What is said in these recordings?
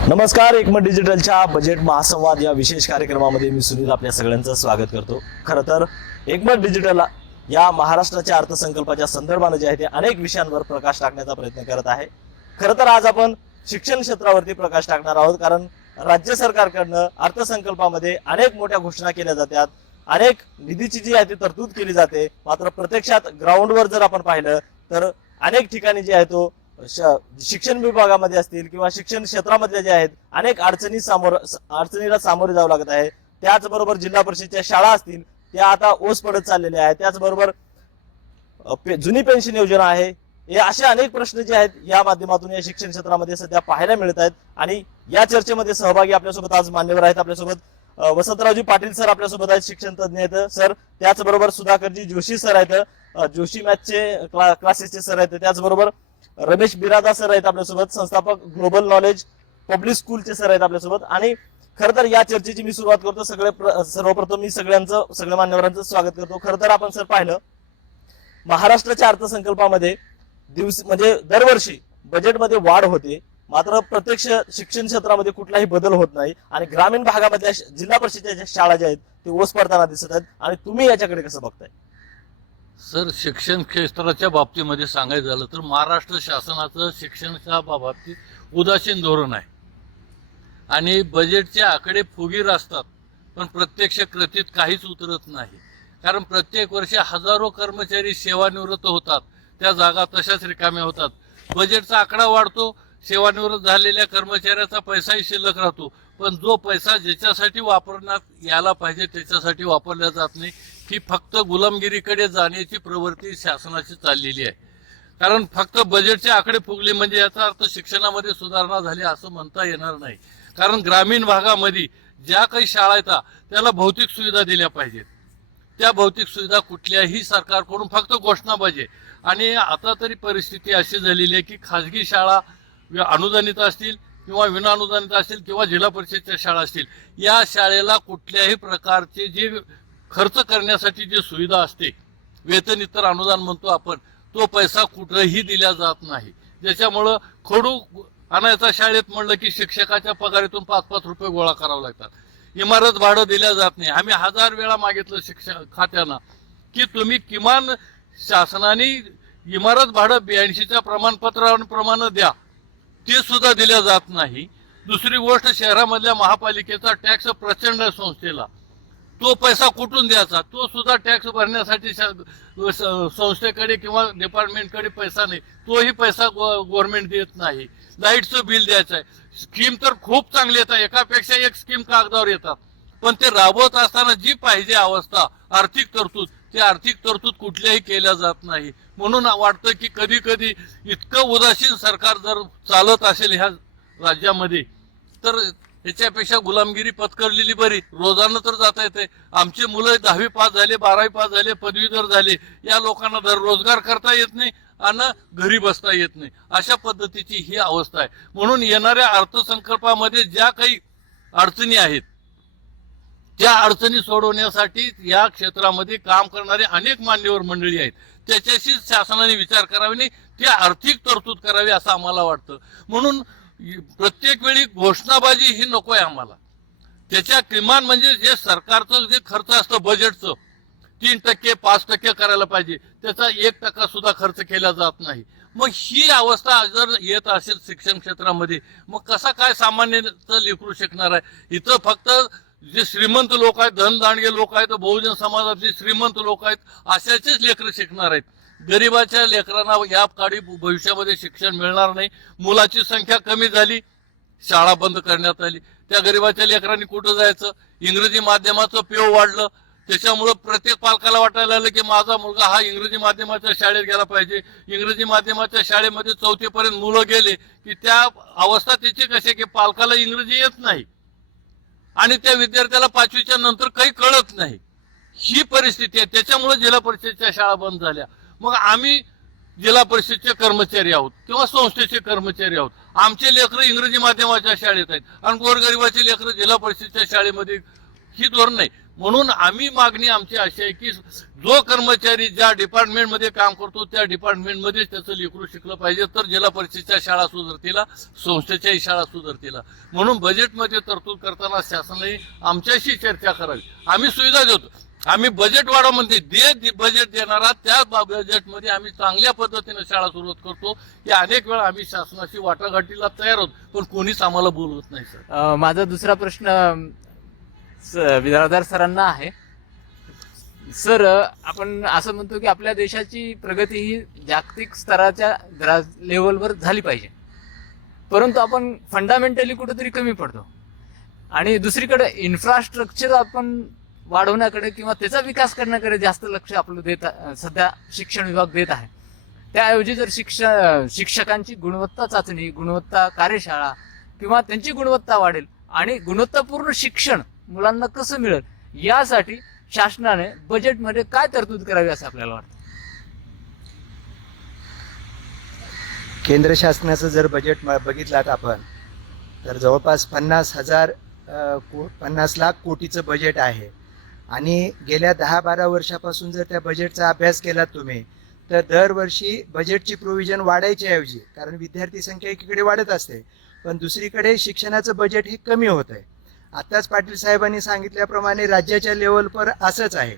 नमस्कार, एकमत डिजिटलच्या बजेट महासंवाद या विशेष कार्यक्रमामध्ये मी सुनील आपल्या सगळ्यांचं स्वागत करतो। खरं तर एकमत डिजिटल या महाराष्ट्राच्या अर्थसंकल्पाच्या संदर्भाने जे आहे ते अनेक विषयांवर प्रकाश टाकण्याचा प्रयत्न करत आहे। खरं तर आज आपण शिक्षण क्षेत्रावरती प्रकाश टाकणार आहोत, कारण राज्य सरकारकडनं अर्थसंकल्पामध्ये अनेक मोठ्या घोषणा केल्या जातात, अनेक निधीची जी आहे ती तरतूद केली जाते, मात्र प्रत्यक्षात ग्राउंडवर जर आपण पाहिलं तर अनेक ठिकाणी जे आहे तो शिक्षण विभागामध्ये असतील किंवा शिक्षण क्षेत्रामधले जे आहेत अनेक अडचणीला सामोरे जावं लागत आहे। त्याचबरोबर जिल्हा परिषदच्या शाळा असतील त्या आता ओस पडत चाललेल्या आहेत, त्याचबरोबर जुनी पेन्शन योजना आहे, हे असे अनेक प्रश्न जे आहेत या माध्यमातून या शिक्षण क्षेत्रामध्ये सध्या पाहायला मिळत आहेत। आणि या चर्चेमध्ये सहभागी आपल्यासोबत आज मान्यवर आहेत। आपल्यासोबत वसंतरावजी पाटील सर आपल्यासोबत आहेत, शिक्षण तज्ञ आहेत सर, त्याचबरोबर सुधाकरजी जोशी सर आहेत, जोशी मॅथचे क्लासेसचे सर आहेत, त्याचबरोबर रमेश बिरादा सर आहेत आपल्यासोबत, संस्थापक ग्लोबल नॉलेज पब्लिक स्कूलचे सर आहेत आपल्यासोबत। आणि खरं तर या चर्चेची मी सुरुवात करतो। सर्वप्रथम मी सगळ्या मान्यवरांचं स्वागत करतो। खरं तर आपण सर पाहिलं महाराष्ट्राच्या अर्थसंकल्पामध्ये म्हणजे दरवर्षी बजेटमध्ये वाढ होते, मात्र प्रत्यक्ष शिक्षण क्षेत्रामध्ये कुठलाही बदल होत नाही आणि ग्रामीण भागामधल्या जिल्हा परिषदेच्या शाळा ज्या आहेत ते ओस पडताना दिसत आहेत। आणि तुम्ही याच्याकडे कसं बघताय? सर, शिक्षण क्षेत्राच्या बाबतीमध्ये सांगायचं झालं तर महाराष्ट्र शासनाचं शिक्षणाच्या बाबतीत उदासीन धोरण आहे आणि बजेटचे आकडे फुगीर असतात, पण प्रत्यक्ष कृतीत काहीच उतरत नाही। कारण प्रत्येक वर्षी हजारो कर्मचारी सेवानिवृत्त होतात, त्या जागा तशाच रिकाम्या होतात। बजेटचा आकडा वाढतो, सेवानिवृत्त झालेल्या कर्मचाऱ्याचा पैसाही शिल्लक राहतो, पण जो पैसा ज्याच्यासाठी वापरण्यात यायला पाहिजे त्याच्यासाठी वापरला जात नाही। ही फक्त गुलामगिरीकडे जाण्याची प्रवृत्ती शासनाची चाललेली आहे। कारण फक्त बजेटचे आकडे फुगले म्हणजे याचा अर्थ शिक्षणामध्ये सुधारणा झाली असं म्हणता येणार नाही। कारण ग्रामीण भागामध्ये ज्या काही शाळा आहेत त्याला भौतिक सुविधा दिल्या पाहिजेत, त्या भौतिक सुविधा कुठल्याही सरकारकडून फक्त घोषणाबाजी। आणि आता तरी परिस्थिती अशी झालेली आहे की खाजगी शाळा अनुदानित असतील किंवा विनाअनुदानित असतील किंवा जिल्हा परिषदच्या शाळा असतील, या शाळेला कुठल्याही प्रकारचे जे खर्च करण्यासाठी जी सुविधा असते, वेतन इतर अनुदान म्हणतो आपण, तो पैसा कुठेही दिला जात नाही। ज्याच्यामुळं खडू आणायचा शाळेत म्हणलं की शिक्षकाच्या पगारीतून 5-5 रुपये गोळा करावं लागतात। इमारत भाडं दिल्या जात नाही। आम्ही 1000 वेळा मागितलं शिक्षण खात्यानं की तुम्ही किमान शासनाने इमारत भाडं 82च्या प्रमाणपत्राप्रमाणे द्या, ते सुद्धा दिल्या जात नाही। दुसरी गोष्ट, शहरामधल्या महापालिकेचा टॅक्स प्रचंड संस्थेला, तो पैसा कुठून द्यायचा? तो सुद्धा टॅक्स भरण्यासाठी संस्थेकडे किंवा डिपार्टमेंटकडे पैसा नाही, तोही पैसा गव्हर्नमेंट देत नाही। लाईटचं बिल द्यायचं आहे। स्कीम तर खूप चांगली येतात, एकापेक्षा एक स्कीम कागदावर येतात, पण ते राबवत असताना जी पाहिजे अवस्था आर्थिक तरतूद, ती आर्थिक तरतूद कुठल्याही केल्या जात नाही। म्हणून वाटतं की कधी कधी इतकं उदासीन सरकार जर चालत असेल ह्या राज्यामध्ये तर ह्याच्यापेक्षा गुलामगिरी पत्करलेली बरी। रोजानं तर जाता येते। आमचे मुलं 10वी पास झाले, 12वी पास झाले, पदवीधर झाले, या लोकांना तर रोजगार करता येत नाही आणि घरी बसता येत नाही, अशा पद्धतीची ही अवस्था आहे। म्हणून येणाऱ्या अर्थसंकल्पामध्ये ज्या काही अडचणी आहेत त्या अडचणी सोडवण्यासाठी या क्षेत्रामध्ये काम करणारे अनेक मान्यवर मंडळी आहेत, त्याच्याशी शासनाने विचार करावे नाही, ती आर्थिक तरतूद करावी असं आम्हाला वाटतं। म्हणून प्रत्येक वेळी घोषणाबाजी ही नको आहे आम्हाला। त्याच्या किमान म्हणजे जे सरकारचं जे खर्च असतं बजेटचं 3%, 5% करायला पाहिजे, त्याचा 1% सुद्धा खर्च केला जात नाही। मग ही अवस्था जर येत असेल शिक्षण क्षेत्रामध्ये, मग कसा काय सामान्यचं लेकरू शकणार आहे? इथं फक्त जे श्रीमंत लोक आहेत, धनदांडगे लोक आहेत, बहुजन समाजातले श्रीमंत लोक आहेत, अशाचेच लेकरं शिकणार आहेत। गरिबाच्या लेकरांना या काळी भविष्यामध्ये शिक्षण मिळणार नाही। मुलाची संख्या कमी झाली, शाळा बंद करण्यात आली, त्या गरिबाच्या लेकरांनी कुठं जायचं? इंग्रजी माध्यमाचं पेव वाढलं, त्याच्यामुळं प्रत्येक पालकाला वाटायला लागलं की माझा मुलगा हा इंग्रजी माध्यमाच्या शाळेत गेला पाहिजे। इंग्रजी माध्यमाच्या शाळेमध्ये 4थी पर्यंत मुलं गेले की त्या अवस्था त्याची कशी की पालकाला इंग्रजी येत नाही आणि त्या विद्यार्थ्याला 5वीच्या नंतर काही कळत नाही, ही परिस्थिती आहे। त्याच्यामुळे जिल्हा परिषदेच्या शाळा बंद झाल्या। मग आम्ही जिल्हा परिषदचे कर्मचारी आहोत किंवा संस्थेचे कर्मचारी आहोत, आमचे लेकरं इंग्रजी माध्यमाच्या शाळेत आहेत आणि गोरगरिबाचे लेकरं जिल्हा परिषदच्या शाळेमध्ये, ही धोरण नाही। म्हणून आम्ही मागणी आमची अशी आहे की जो कर्मचारी ज्या डिपार्टमेंटमध्ये काम करतो त्या डिपार्टमेंटमध्ये त्याचं लेकरू शिकलं पाहिजे, तर जिल्हा परिषदेच्या शाळा सुधारतील, संस्थेच्याही शाळा सुधारतील. म्हणून बजेटमध्ये तरतूद करताना शासनाने आमच्याशी चर्चा करावी. आम्ही सुविधा देतो, आम्ही बजेट वाढवमध्ये बजेट देणारा त्या बजेटमध्ये आम्ही चांगल्या पद्धतीने शाळा सुरुवात करतो. की अनेक वेळा आम्ही शासनाशी वाटाघाटीला तयार होतो, पण कोणीच आम्हाला बोलवत नाही सर. माझा दुसरा प्रश्न विद्याधर सरांना आहे. सर, आपण असं म्हणतो की आपल्या देशाची प्रगती ही जागतिक स्तराच्या लेवलवर झाली पाहिजे, परंतु आपण फंडामेंटली कुठेतरी कमी पडतो. आणि दुसरीकडे इन्फ्रास्ट्रक्चर आपण वाढवण्याकडे किंवा त्याचा विकास करण्याकडे जास्त लक्ष आपलं सध्या शिक्षण विभाग देत आहे. त्याऐवजी जर शिक्षकांची गुणवत्ता चाचणी, गुणवत्ता कार्यशाळा किंवा त्यांची गुणवत्ता वाढेल आणि गुणवत्तापूर्ण शिक्षण मुलांना कसं मिळेल यासाठी शासनाने बजेटमध्ये काय तरतूद करावी असं आपल्याला वाटतं? केंद्र शासनाचं जर बजेट बघितलात आपण तर जवळपास 50 लाख कोटीचं बजेट आहे. आणि गेल्या 10-12 वर्षापासून जर त्या बजेटचा अभ्यास केलात तुम्ही तर दरवर्षी बजेटची प्रोव्हिजन वाढायच्या ऐवजी, कारण विद्यार्थी संख्या एकीकडे वाढत असते पण दुसरीकडे शिक्षणाचं बजेट हे कमी होत आहे. आत्ताच पाटील साहेबांनी सांगितल्याप्रमाणे राज्याच्या लेवलवर असंच आहे.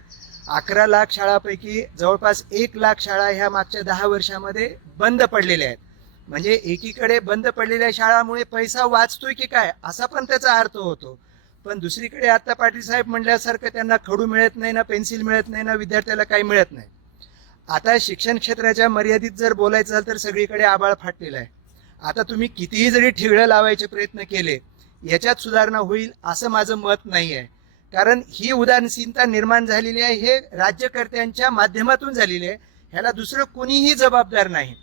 11 लाख शाळापैकी जवळपास 1 लाख शाळा ह्या मागच्या 10 वर्षामध्ये बंद पडलेल्या आहेत. म्हणजे एकीकडे बंद पडलेल्या शाळामुळे पैसा वाचतोय की काय असा पण त्याचा अर्थ होतो. पण दुसरीकडे आता पाटील साहेब म्हणल्यासारखं त्यांना खडू मिळत नाही ना, पेन्सिल मिळत नाही ना, विद्यार्थ्याला काही मिळत नाही. आता शिक्षण क्षेत्राच्या मर्यादित जर बोलायचं झालं तर सगळीकडे आबाळ फाटलेलं आहे. आता तुम्ही कितीही जरी ठिगळं लावायचे प्रयत्न केले याच्यात सुधारणा होईल असं माझं मत नाही आहे. कारण ही उदासीनता निर्माण झालेली आहे हे राज्यकर्त्यांच्या माध्यमातून झालेली आहे. ह्याला दुसरं कोणीही जबाबदार नाही.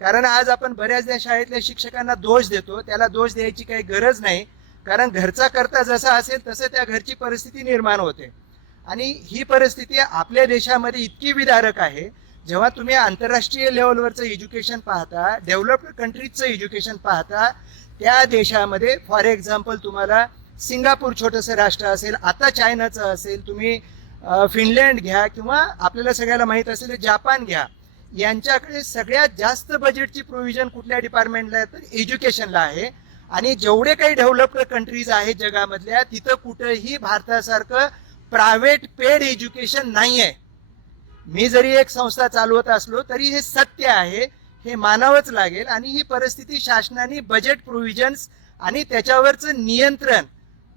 कारण आज आपण बऱ्याचदा शाळेतल्या शिक्षकांना दोष देतो, त्याला दोष द्यायची काही गरज नाही. कारण घरचा करता जसा असेल तसं त्या घरची परिस्थिती निर्माण होते. आणि ही परिस्थिती आपल्या देशामध्ये इतकी विदारक आहे. जेव्हा तुम्ही आंतरराष्ट्रीय लेवलवरचं एज्युकेशन पाहता, डेव्हलप्ड कंट्रीजचं एज्युकेशन पाहता, त्या देशामध्ये फॉर एक्झाम्पल तुम्हाला सिंगापूर छोटंसं राष्ट्र असेल, आता चायनाचं असेल, तुम्ही फिनलँड घ्या किंवा आपल्याला सगळ्याला माहीत असेल जापान घ्या, यांच्याकडे सगळ्यात जास्त बजेटची प्रोव्हिजन कुठल्या डिपार्टमेंटला आहे तर एज्युकेशनला आहे. आणि जेवढे काही डेव्हलप्ड कंट्रीज आहेत जगामधल्या तिथं कुठंही भारतासारखं प्रायव्हेट पेड एज्युकेशन नाही आहे. मी जरी एक संस्था चालवत असलो तरी हे सत्य आहे, हे मानावंच लागेल. आणि ही परिस्थिती शासनाने बजेट प्रोव्हिजन्स आणि त्याच्यावरचं नियंत्रण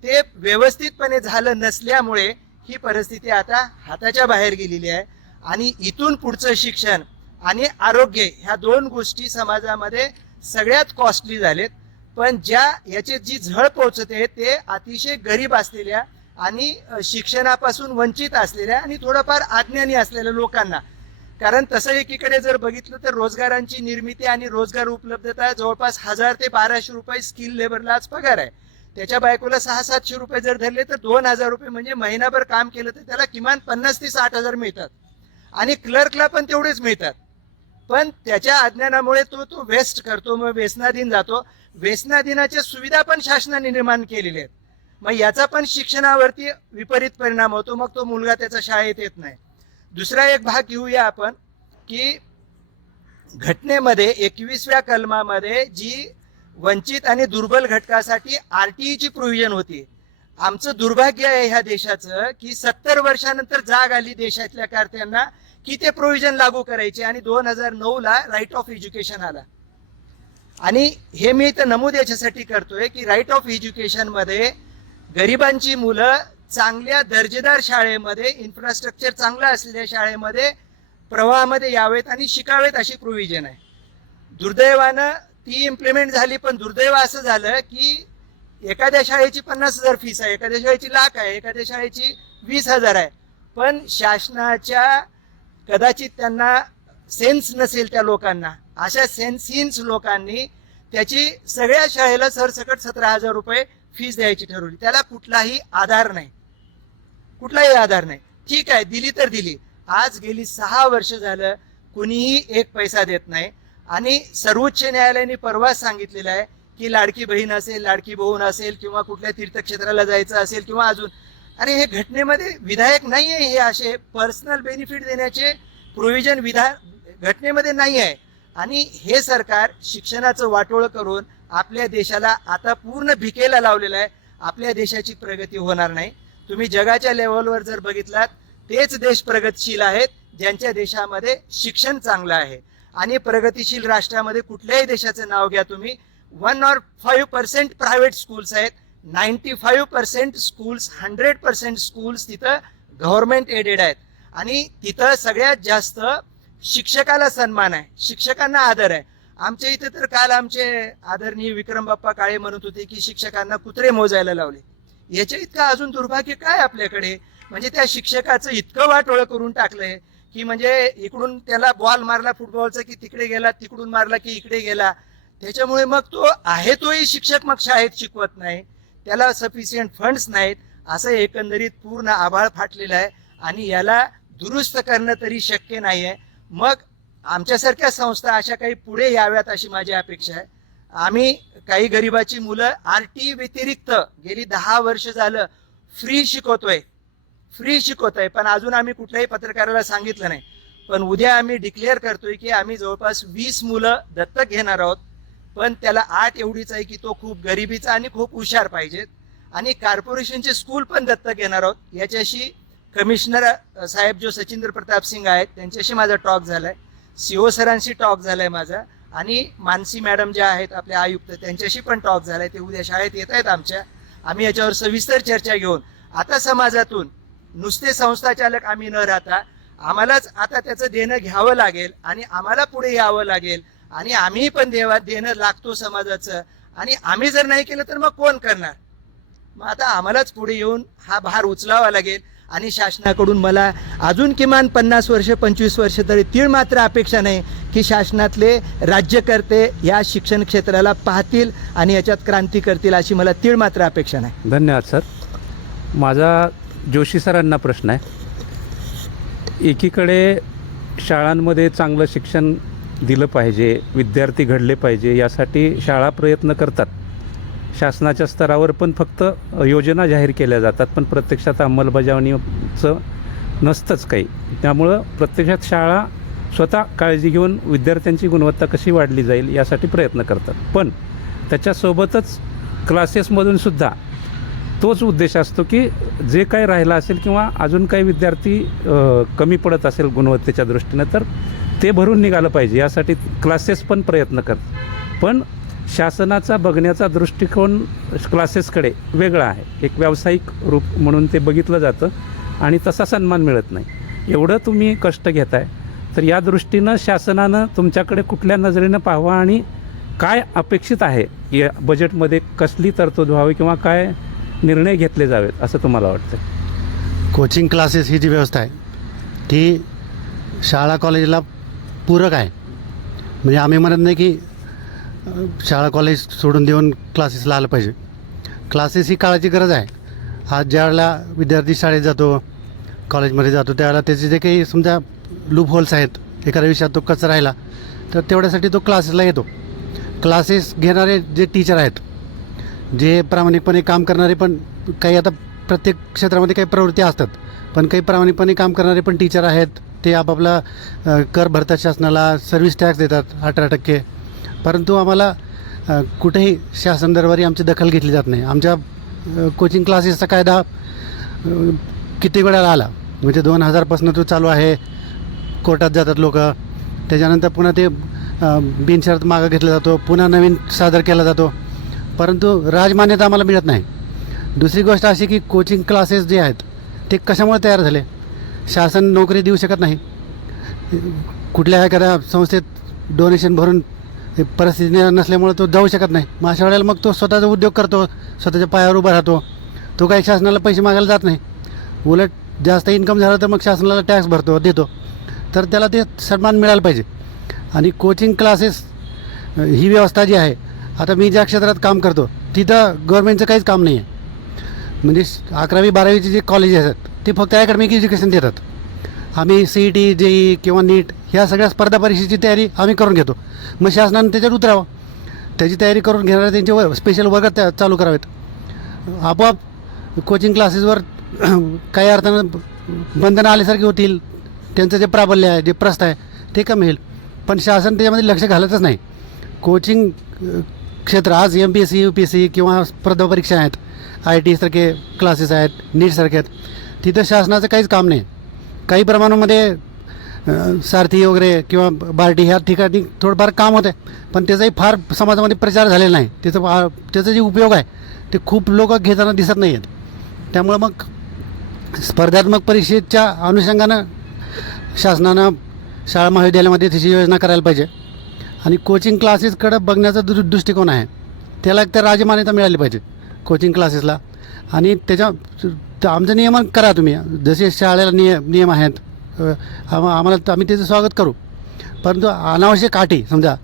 ते व्यवस्थितपणे झालं नसल्यामुळे ही परिस्थिती आता हाताच्या बाहेर गेलेली आहे. आणि इथून पुढचं शिक्षण आणि आरोग्य ह्या दोन गोष्टी समाजामध्ये सगळ्यात कॉस्टली झालेत. पण याची जी झळ पोहोचते ते अतिशय गरीब असलेल्या आणि शिक्षणापासून वंचित असलेल्या आणि थोडंफार अज्ञानी असलेल्या लोकांना. कारण तसं एकीकडे जर बघितलं तर रोजगारांची निर्मिती आणि रोजगार उपलब्धता जवळपास 1000 ते 1200 रुपये स्किल लेबरला आज पगार आहे. त्याच्या बायकोला 600-700 रुपये जर धरले तर 2000 रुपये म्हणजे महिनाभर काम केलं तर त्याला किमान 50 ते 60 हजार मिळतात. आणि क्लर्कला पण तेवढेच मिळतात. पण त्याच्या अज्ञानामुळे तो वेस्ट करतो, मग व्यसनाधीन जातो. व्यसनाधीनाच्या सुविधा पण शासनाने निर्माण केलेल्या आहेत. मग याचा पण शिक्षणावरती विपरीत परिणाम होतो. मग तो मुलगा त्याचा शाळेत येत नाही. दुसरा एक भाग घेऊया आपण की घटनेमध्ये 21व्या कलमामध्ये जी वंचित आणि दुर्बल घटकासाठी RTEची प्रोव्हिजन होती. आमचं दुर्भाग्य आहे ह्या देशाचं की 70 वर्षानंतर जाग आली देशातल्या कर्त्यांना की ते प्रोव्हिजन लागू करायचे. आणि 2009ला राईट ऑफ एज्युकेशन आला. आणि हे मी इथं नमूद याच्यासाठी करतोय की राईट ऑफ एज्युकेशन मध्ये गरिबांची मुलं चांगल्या दर्जेदार शाळेमध्ये, इन्फ्रास्ट्रक्चर चांगलं असलेल्या शाळेमध्ये प्रवाहामध्ये यावेत आणि शिकावेत अशी प्रोव्हिजन आहे. दुर्दैवानं ती इम्प्लिमेंट झाली. पण दुर्दैव असं झालं की एखाद्या शाळेची 50,000 फीस आहे, एखाद्या शाळेची 1,00,000 आहे, एखाद्या शाळेची 20,000 आहे. पण शासनाच्या कदाचित त्यांना सेन्स नसेल त्या लोकांना, अशा सेन्सहीन लोकांनी त्याची सगळ्या शाळेला सरसकट 17,000 रुपये फीस द्यायची ठरवली. त्याला कुठलाही आधार नाही, कुठलाही आधार नाही. ठीक आहे, दिली तर दिली. आज गेली 6 वर्ष झालं कुणीही एक पैसा देत नाही. आणि सर्वोच्च न्यायालयाने परवाच सांगितलेलं आहे की लाडकी बहीण असेल, लाडकी बहून असेल किंवा कुठल्या तीर्थक्षेत्राला जायचं असेल किंवा अजून आणि हे घटनेमध्ये विधायक नाही आहे, हे असे पर्सनल बेनिफिट देण्याचे प्रोव्हिजन घटनेमध्ये नाही आहे. आणि हे सरकार शिक्षणाचं वाटोळं करून आपल्या देशाला आता पूर्ण भिकेला लावलेलं आहे. आपल्या देशाची प्रगती होणार नाही. तुम्ही जगाच्या लेवलवर जर बघितलात, तेच देश प्रगतशील आहेत ज्यांच्या देशामध्ये शिक्षण चांगलं आहे. आणि प्रगतीशील राष्ट्रामध्ये कुठल्याही देशाचं नाव घ्या तुम्ही, 1 or 5% प्रायव्हेट स्कूल्स आहेत. 95% स्कूल्स, 100% स्कूल्स तिथं गव्हर्नमेंट एडेड आहेत. आणि तिथं सगळ्यात जास्त शिक्षकाला सन्मान आहे, शिक्षकांना आदर आहे. आमच्या इथे तर काल आमचे आदरणीय विक्रम बाप्पा काळे म्हणत होते की शिक्षकांना कुत्रे मोजायला लावले. याच्या इतकं अजून दुर्भाग्य काय आपल्याकडे? म्हणजे त्या शिक्षकाचं इतकं वाटोळं करून टाकलंय की म्हणजे इकडून त्याला बॉल मारला फुटबॉलचा की तिकडे गेला, तिकडून मारला की इकडे गेला. त्याच्यामुळे मग तो आहे तोही शिक्षक मग शाळेत शिकवत नाही, त्याला सफिशियंट फंड्स नाहीत. असं एकंदरीत पूर्ण आभाळ फाटलेलं आहे आणि याला दुरुस्त करणं तरी शक्य नाही आहे. मग आमच्यासारख्या संस्था अशा काही पुढे याव्यात अशी माझी अपेक्षा आहे. आम्ही काही गरिबाची मुलं RT व्यतिरिक्त गेली 10 वर्ष झालं फ्री शिकवतोय, पण अजून आम्ही कुठल्याही पत्रकाराला सांगितलं नाही. पण उद्या आम्ही डिक्लेअर करतोय की आम्ही जवळपास 20 मुलं दत्तक घेणार आहोत. पण त्याला अट एवढीच आहे की तो खूप गरिबीचा आणि खूप हुशार पाहिजेत. आणि कॉर्पोरेशनचे स्कूल पण दत्तक घेणार आहोत. याच्याशी कमिशनर साहेब जो सचिंद्र प्रताप सिंग आहेत त्यांच्याशी माझा टॉक झालाय, CO सरांशी टॉक झालाय माझा, आणि मानसी मॅडम ज्या आहेत आपल्या आयुक्त त्यांच्याशी पण टॉक झालाय. ते उद्या शाळेत येत आहेत आमच्या. आम्ही याच्यावर सविस्तर चर्चा घेऊन आता समाजातून नुसते संस्थाचालक आम्ही न राहता आम्हालाच आता त्याचं देणं घ्यावं लागेल आणि आम्हाला पुढे यावं लागेल. आणि आम्ही पण देणं लागतो समाजाचं. आणि आम्ही जर नाही केलं तर मग कोण करणार? मग आता आम्हालाच पुढे येऊन हा भार उचलावा लागेल. आणि शासनाकडून मला अजून किमान 50 वर्ष 25 वर्ष तरी तीळ मात्र अपेक्षा नाही की शासनातले राज्यकर्ते या शिक्षण क्षेत्राला पाहतील आणि याच्यात क्रांती करतील, अशी मला तीळ मात्र अपेक्षा नाही. धन्यवाद सर. माझा जोशी सरांना प्रश्न आहे. एकीकडे शाळांमध्ये चांगलं शिक्षण दिलं पाहिजे, विद्यार्थी घडले पाहिजे, यासाठी शाळा प्रयत्न करतात. शासनाच्या स्तरावर पण फक्त योजना जाहीर केल्या जातात, पण प्रत्यक्षात अंमलबजावणीचं नसतंच काही. त्यामुळं प्रत्यक्षात शाळा स्वतः काळजी घेऊन विद्यार्थ्यांची गुणवत्ता कशी वाढली जाईल यासाठी प्रयत्न करतात. पण त्याच्यासोबतच क्लासेसमधून सुद्धा तोच उद्देश असतो की जे काही राहिलं असेल किंवा अजून काही विद्यार्थी कमी पडत असेल गुणवत्तेच्या दृष्टीनं तर ते भरून निघालं पाहिजे, यासाठी क्लासेस पण प्रयत्न करतात. पण शासनाचा बघण्याचा दृष्टिकोन क्लासेसकडे वेगळा आहे. एक व्यावसायिक रूप म्हणून ते बघितलं जातं आणि तसा सन्मान मिळत नाही. एवढं तुम्ही कष्ट घेताय तर या दृष्टीनं शासनानं तुमच्याकडे कुठल्या नजरेनं पाहावं आणि काय अपेक्षित आहे या बजेटमध्ये, कसली तरतूद व्हावी किंवा काय निर्णय घेतले जावेत असं तुम्हाला वाटतं? कोचिंग क्लासेस ही जी व्यवस्था आहे ती शाळा कॉलेजला पूरक आहे. म्हणजे आम्ही म्हणत नाही की शाळा कॉलेज सोडून देऊन क्लासेसला आलं पाहिजे. क्लासेस ही काळाची गरज आहे. आज ज्यावेळेला विद्यार्थी शाळेत जातो, कॉलेजमध्ये जातो, त्यावेळेला त्याचे जे काही समजा लूप होल्स आहेत, एखाद्या विषयात तो कच्चा राहिला तर तेवढ्यासाठी तो क्लासेसला येतो. क्लासेस घेणारे जे टीचर आहेत, जे प्रामाणिकपणे काम करणारे, पण काही आता प्रत्येक क्षेत्रामध्ये काही प्रवृत्ती असतात, पण काही प्रामाणिकपणे काम करणारे पण टीचर आहेत. ते आपापला कर भरतात शासनाला, सर्व्हिस टॅक्स देतात 18%. परंतु आम्हाला कुठेही शासन दरबारी आमची दखल घेतली जात नाही. आमच्या कोचिंग क्लासेसचा कायदा किती वेळा आला, म्हणजे 2000पासून तो चालू आहे. कोर्टात जातात लोक, त्याच्यानंतर पुन्हा ते बिनशर्त मागं घेतला जातो, पुन्हा नवीन सादर केला जातो, परंतु राजमान्यता आम्हाला मिळत नाही. दुसरी गोष्ट अशी की कोचिंग क्लासेस जे आहेत ते कशामुळे तयार झाले? शासन नोकरी देऊ शकत नाही. कुठल्या एखाद्या संस्थेत डोनेशन भरून परिस्थिती नसल्यामुळे तो जाऊ शकत नाही. मग अशा वेळेला मग तो स्वतःचा उद्योग करतो, स्वतःच्या पायावर उभा राहतो. तो काही शासनाला पैसे मागायला जात नाही. उलट जास्त इन्कम झालं तर मग शासनाला टॅक्स देतो. तर त्याला ते सन्मान मिळाला पाहिजे. आणि कोचिंग क्लासेस ही व्यवस्था जी आहे, आता मी ज्या क्षेत्रात काम करतो तिथं गव्हर्नमेंटचं काहीच काम नाही आहे. म्हणजे 11वी-12वीचे जे कॉलेजेस आहेत ते फक्त ॲकॅडमिक एज्युकेशन देतात. आम्ही CET, JEE किंवा नीट ह्या सगळ्या स्पर्धा परीक्षेची तयारी आम्ही करून घेतो. मग शासनानं त्याच्यात उतरावं, त्याची तयारी करून घेणारे त्यांचे स्पेशल वर्ग चालू करावेत. आपोआप कोचिंग क्लासेसवर काही अर्थानं बंधनं आल्यासारखी होतील, त्यांचं जे प्राबल्य आहे, जे प्रस्थ आहे ते कमी होईल. पण शासन त्याच्यामध्ये लक्ष घालतच नाही. कोचिंग क्षेत्र आज MPSC UPSC किंवा स्पर्धा परीक्षा आहेत, IIT सारखे क्लासेस आहेत, नीटसारखे आहेत, तिथं शासनाचं काहीच काम नाही. काही प्रमाणामध्ये सारथी वगैरे किंवा बार्टी ह्या ठिकाणी थोडंफार काम होतं आहे, पण त्याचाही फार समाजामध्ये प्रचार झालेला नाही. त्याचा जे उपयोग आहे ते खूप लोक घेताना दिसत नाही आहेत. त्यामुळं मग स्पर्धात्मक परीक्षेच्या अनुषंगानं शासनानं शाळा महाविद्यालयामध्ये त्याची योजना करायला पाहिजे. आणि कोचिंग क्लासेसकडं बघण्याचा दृष्टिकोन आहे, त्याला एक तर राजमान्यता मिळाली पाहिजे कोचिंग क्लासेसला. आणि आमचं नियमन करा तुम्ही, जसे शाळेला नियम आहेत आम्ही त्याचं स्वागत करू. परंतु अनावश्यक अटी समजा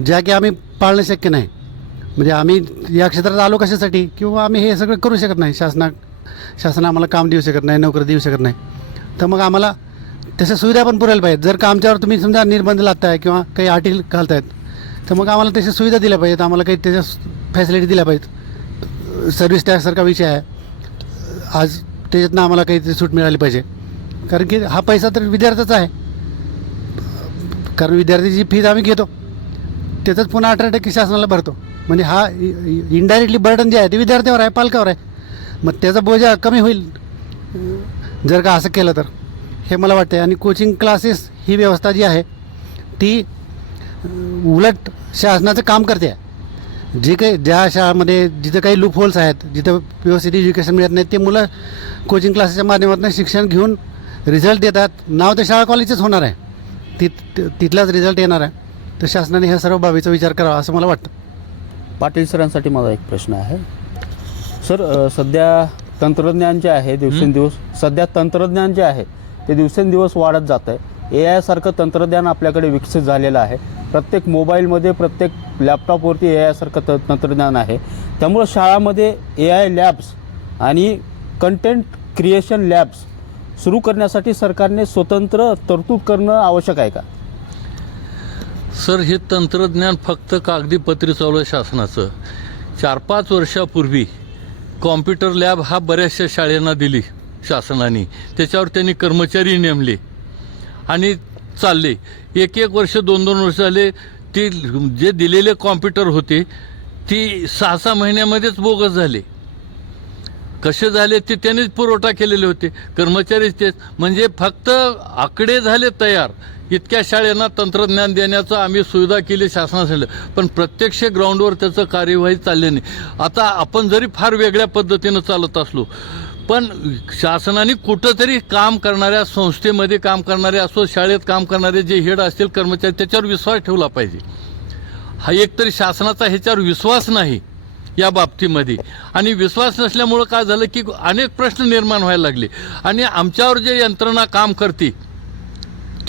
ज्या की आम्ही पाळणं शक्य नाही, म्हणजे आम्ही या क्षेत्रात आलो कशासाठी, किंवा आम्ही हे सगळं करू शकत नाही, शासन आम्हाला काम देऊ शकत नाही, नोकरी देऊ शकत नाही, तर मग आम्हाला तशा सुविधा पण पुरायला पाहिजेत. जर का आमच्यावर तुम्ही समजा निर्बंध लादताय किंवा काही अटी घालतायत, तर मग आम्हाला तशा सुविधा दिल्या पाहिजेत, आम्हाला काही त्याच्या फॅसिलिटी दिल्या पाहिजेत. सर्व्हिस टॅक्ससारखा विषय आहे, आज त्याच्यातनं आम्हाला काही सूट मिळाली पाहिजे. कारण की हा पैसा तर विद्यार्थ्याचा आहे, कारण विद्यार्थ्याची फीज आम्ही घेतो, त्याचंच पुन्हा 18% शासनाला भरतो. म्हणजे हा इनडायरेक्टली बर्डन जे आहे ते विद्यार्थ्यावर आहे, पालकावर आहे. मग त्याचा बोजा कमी होईल जर का असं केलं तर, हे मला वाटतं. आणि कोचिंग क्लासेस ही व्यवस्था जी आहे ती उलट शासनाचं काम करते आहे. जे काही ज्या शाळामध्ये जिथं काही लूप होल्स आहेत, जिथं व्यवस्थित एज्युकेशन मिळत नाही, ते मुलं कोचिंग क्लासेसच्या माध्यमातून शिक्षण घेऊन रिझल्ट देतात. नाव तर शाळा कॉलेजच होणार आहे, तिथलाच रिझल्ट येणार आहे. तर शासनाने ह्या सर्व बाबीचा विचार करावा असं मला वाटतं. पाटील सरांसाठी माझा एक प्रश्न आहे. सर, सध्या तंत्रज्ञान जे आहे दिवसेंदिवस तंत्रज्ञान जे आहे ते दिवसेंदिवस वाढत जात आहे. AI सारखं तंत्रज्ञान आपल्याकडे विकसित झालेलं आहे. प्रत्येक मोबाईलमध्ये, प्रत्येक लॅपटॉपवरती AI सारखं तंत्रज्ञान आहे. त्यामुळं शाळामध्ये AI लॅब्स आणि कंटेंट क्रिएशन लॅब्स सुरू करण्यासाठी सरकारने स्वतंत्र तरतूद करणं आवश्यक आहे का? सर, हे तंत्रज्ञान फक्त कागदी पत्री चालू आहे शासनाचं. 4-5 वर्षापूर्वी कॉम्प्युटर लॅब हा बऱ्याचशा शाळांना दिली शासनाने, त्याच्यावर त्यांनी कर्मचारी नेमले आणि चालले. 1-1 वर्ष 2-2 वर्ष झाले. ते जे दिलेले कॉम्प्युटर होते ती 6-6 महिन्यामध्येच बोगस झाले. कसे झाले ते त्यांनीच पुरवठा केलेले होते, कर्मचारीच तेच. म्हणजे फक्त आकडे झाले तयार, इतक्या शाळांना तंत्रज्ञान देण्याचं आम्ही सुविधा केली शासनाने, पण प्रत्यक्ष ग्राउंडवर त्याचं कार्यवाही चालली नाही. आता आपण जरी फार वेगळ्या पद्धतीनं चालत असलो, पण शासनाने कुठंतरी काम करणाऱ्या संस्थेमध्ये काम करणारे असो, शाळेत काम करणारे जे हेड असतील कर्मचारी, त्याच्यावर विश्वास ठेवला पाहिजे. हा एकतरी शासनाचा ह्याच्यावर विश्वास नाही या बाबतीमध्ये. आणि विश्वास नसल्यामुळं काय झालं की अनेक प्रश्न निर्माण व्हायला लागले. आणि आमच्यावर जे यंत्रणा काम करते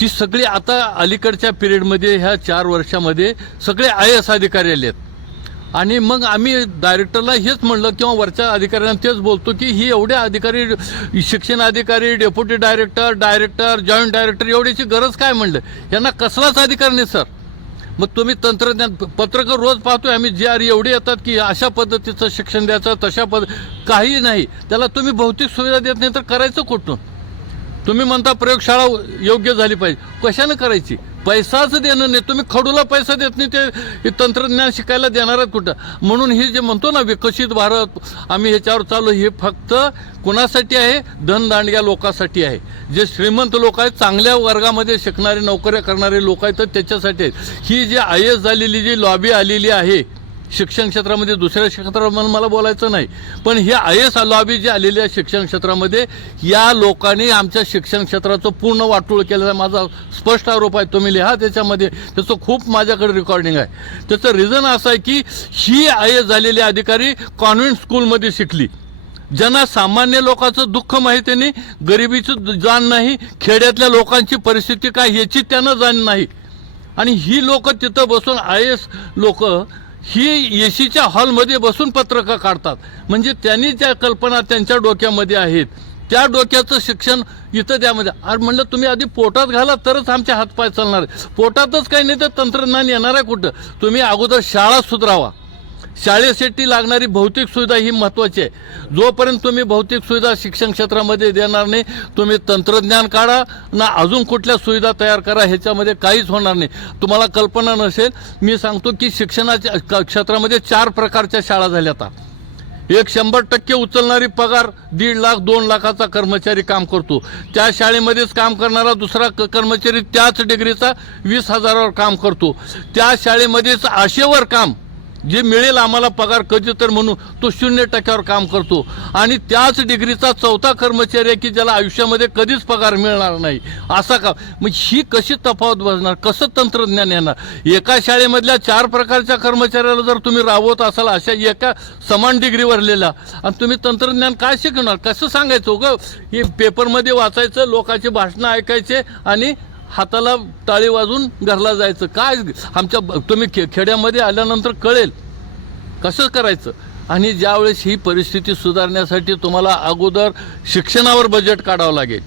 ती सगळी आता अलीकडच्या पिरियडमध्ये ह्या 4 वर्षामध्ये सगळे IAS अधिकारी आले आहेत. आणि मग आम्ही डायरेक्टरला हेच म्हणलं किंवा वरच्या अधिकाऱ्यांना तेच बोलतो की ही एवढे अधिकारी, शिक्षण अधिकारी, डेप्युटी डायरेक्टर, जॉईंट डायरेक्टर एवढ्याची गरज काय म्हणलं, यांना कसलाच अधिकार नाही सर. मग तुम्ही तंत्रज्ञान पत्रकार रोज पाहतोय आम्ही, GR एवढे येतात की अशा पद्धतीचं शिक्षण द्यायचं, तशा काही नाही. त्याला तुम्ही भौतिक सुविधा देत नाही तर करायचं कुठून? तुम्ही म्हणता प्रयोगशाळा योग्य झाली पाहिजे, कशानं करायची? पैसाच देणं नाही, तुम्ही खडूला पैसा देत नाही, ते तंत्रज्ञान शिकायला देणार आहेत कुठं? म्हणून हे जे म्हणतो ना विकसित भारत आम्ही ह्याच्यावर चालू, हे फक्त कुणासाठी आहे? धनदांडग्या लोकांसाठी आहे. जे श्रीमंत लोक आहेत, चांगल्या वर्गामध्ये शिकणारे, नोकऱ्या करणारे लोक आहेत, तर त्याच्यासाठी आहेत. ही जी IAS झालेली जी लॉबी आलेली आहे शिक्षण क्षेत्रामध्ये, दुसऱ्या क्षेत्रामध्ये मला बोलायचं नाही, पण ही IAS लॉबी जी आलेली आहे शिक्षण क्षेत्रामध्ये, या लोकांनी आमच्या शिक्षण क्षेत्राचं पूर्ण वाटोळ केलेलं आहे. माझा स्पष्ट आरोप आहे, तुम्ही लिहा त्याच्यामध्ये, त्याचं खूप माझ्याकडे रेकॉर्डिंग आहे. त्याचं रिझन असं आहे की ही IAS झालेली अधिकारी कॉन्व्हेंट स्कूलमध्ये शिकली. ज्यांना सामान्य लोकांचं दुःख माहिती नाही, गरिबीचं जाण नाही, खेड्यातल्या लोकांची परिस्थिती काय याची त्यांना जाण नाही. आणि ही लोक तिथं बसून IAS लोक ही ACच्या हॉलमध्ये बसून पत्रकं काढतात. म्हणजे त्यांनी ज्या कल्पना त्यांच्या डोक्यामध्ये आहेत त्या डोक्याचं शिक्षण इथं द्यामध्ये. अरे म्हणलं तुम्ही आधी पोटात घाला तरच आमचे हातपाय चालणार आहे. पोटातच काही नाही तर तंत्रज्ञान येणार आहे कुठं? तुम्ही अगोदर शाळा सुधारावा. शाळेसाठी लागणारी भौतिक सुविधा ही महत्त्वाची आहे. जोपर्यंत तुम्ही भौतिक सुविधा शिक्षण क्षेत्रामध्ये देणार नाही, तुम्ही तंत्रज्ञान काढा ना अजून कुठल्या सुविधा तयार करा, ह्याच्यामध्ये काहीच होणार नाही. तुम्हाला कल्पना नसेल, मी सांगतो की शिक्षणाच्या क्षेत्रामध्ये 4 प्रकारच्या शाळा झाल्या आता. एक 100% उचलणारी पगार 1.5 लाख 2 लाखाचा कर्मचारी काम करतो. त्या शाळेमध्येच काम करणारा दुसरा कर्मचारी त्याच डिग्रीचा 20,000वर काम करतो. त्या शाळेमध्येच आशेवर काम, जे मिळेल आम्हाला पगार कधी तर म्हणून, तो 0%वर काम करतो. आणि त्याच डिग्रीचा 4था कर्मचारी आहे की ज्याला आयुष्यामध्ये कधीच पगार मिळणार नाही असा का. मग ही कशी तफावत बसणार, कसं तंत्रज्ञान येणार. एका शाळेमधल्या 4 प्रकारच्या कर्मचाऱ्याला जर तुम्ही राबवत असाल अशा एका समान डिग्रीवरलेला, आणि तुम्ही तंत्रज्ञान काय शिकणार, कसं सांगायचं ग. हे पेपरमध्ये वाचायचं, लोकांची भाषणं ऐकायचे आणि हाताला टाळी वाजून घरला जायचं. काय आमच्या तुम्ही खेड्यामध्ये आल्यानंतर कळेल कसं करायचं. आणि ज्यावेळेस ही परिस्थिती सुधारण्यासाठी तुम्हाला अगोदर शिक्षणावर बजेट काढावं लागेल.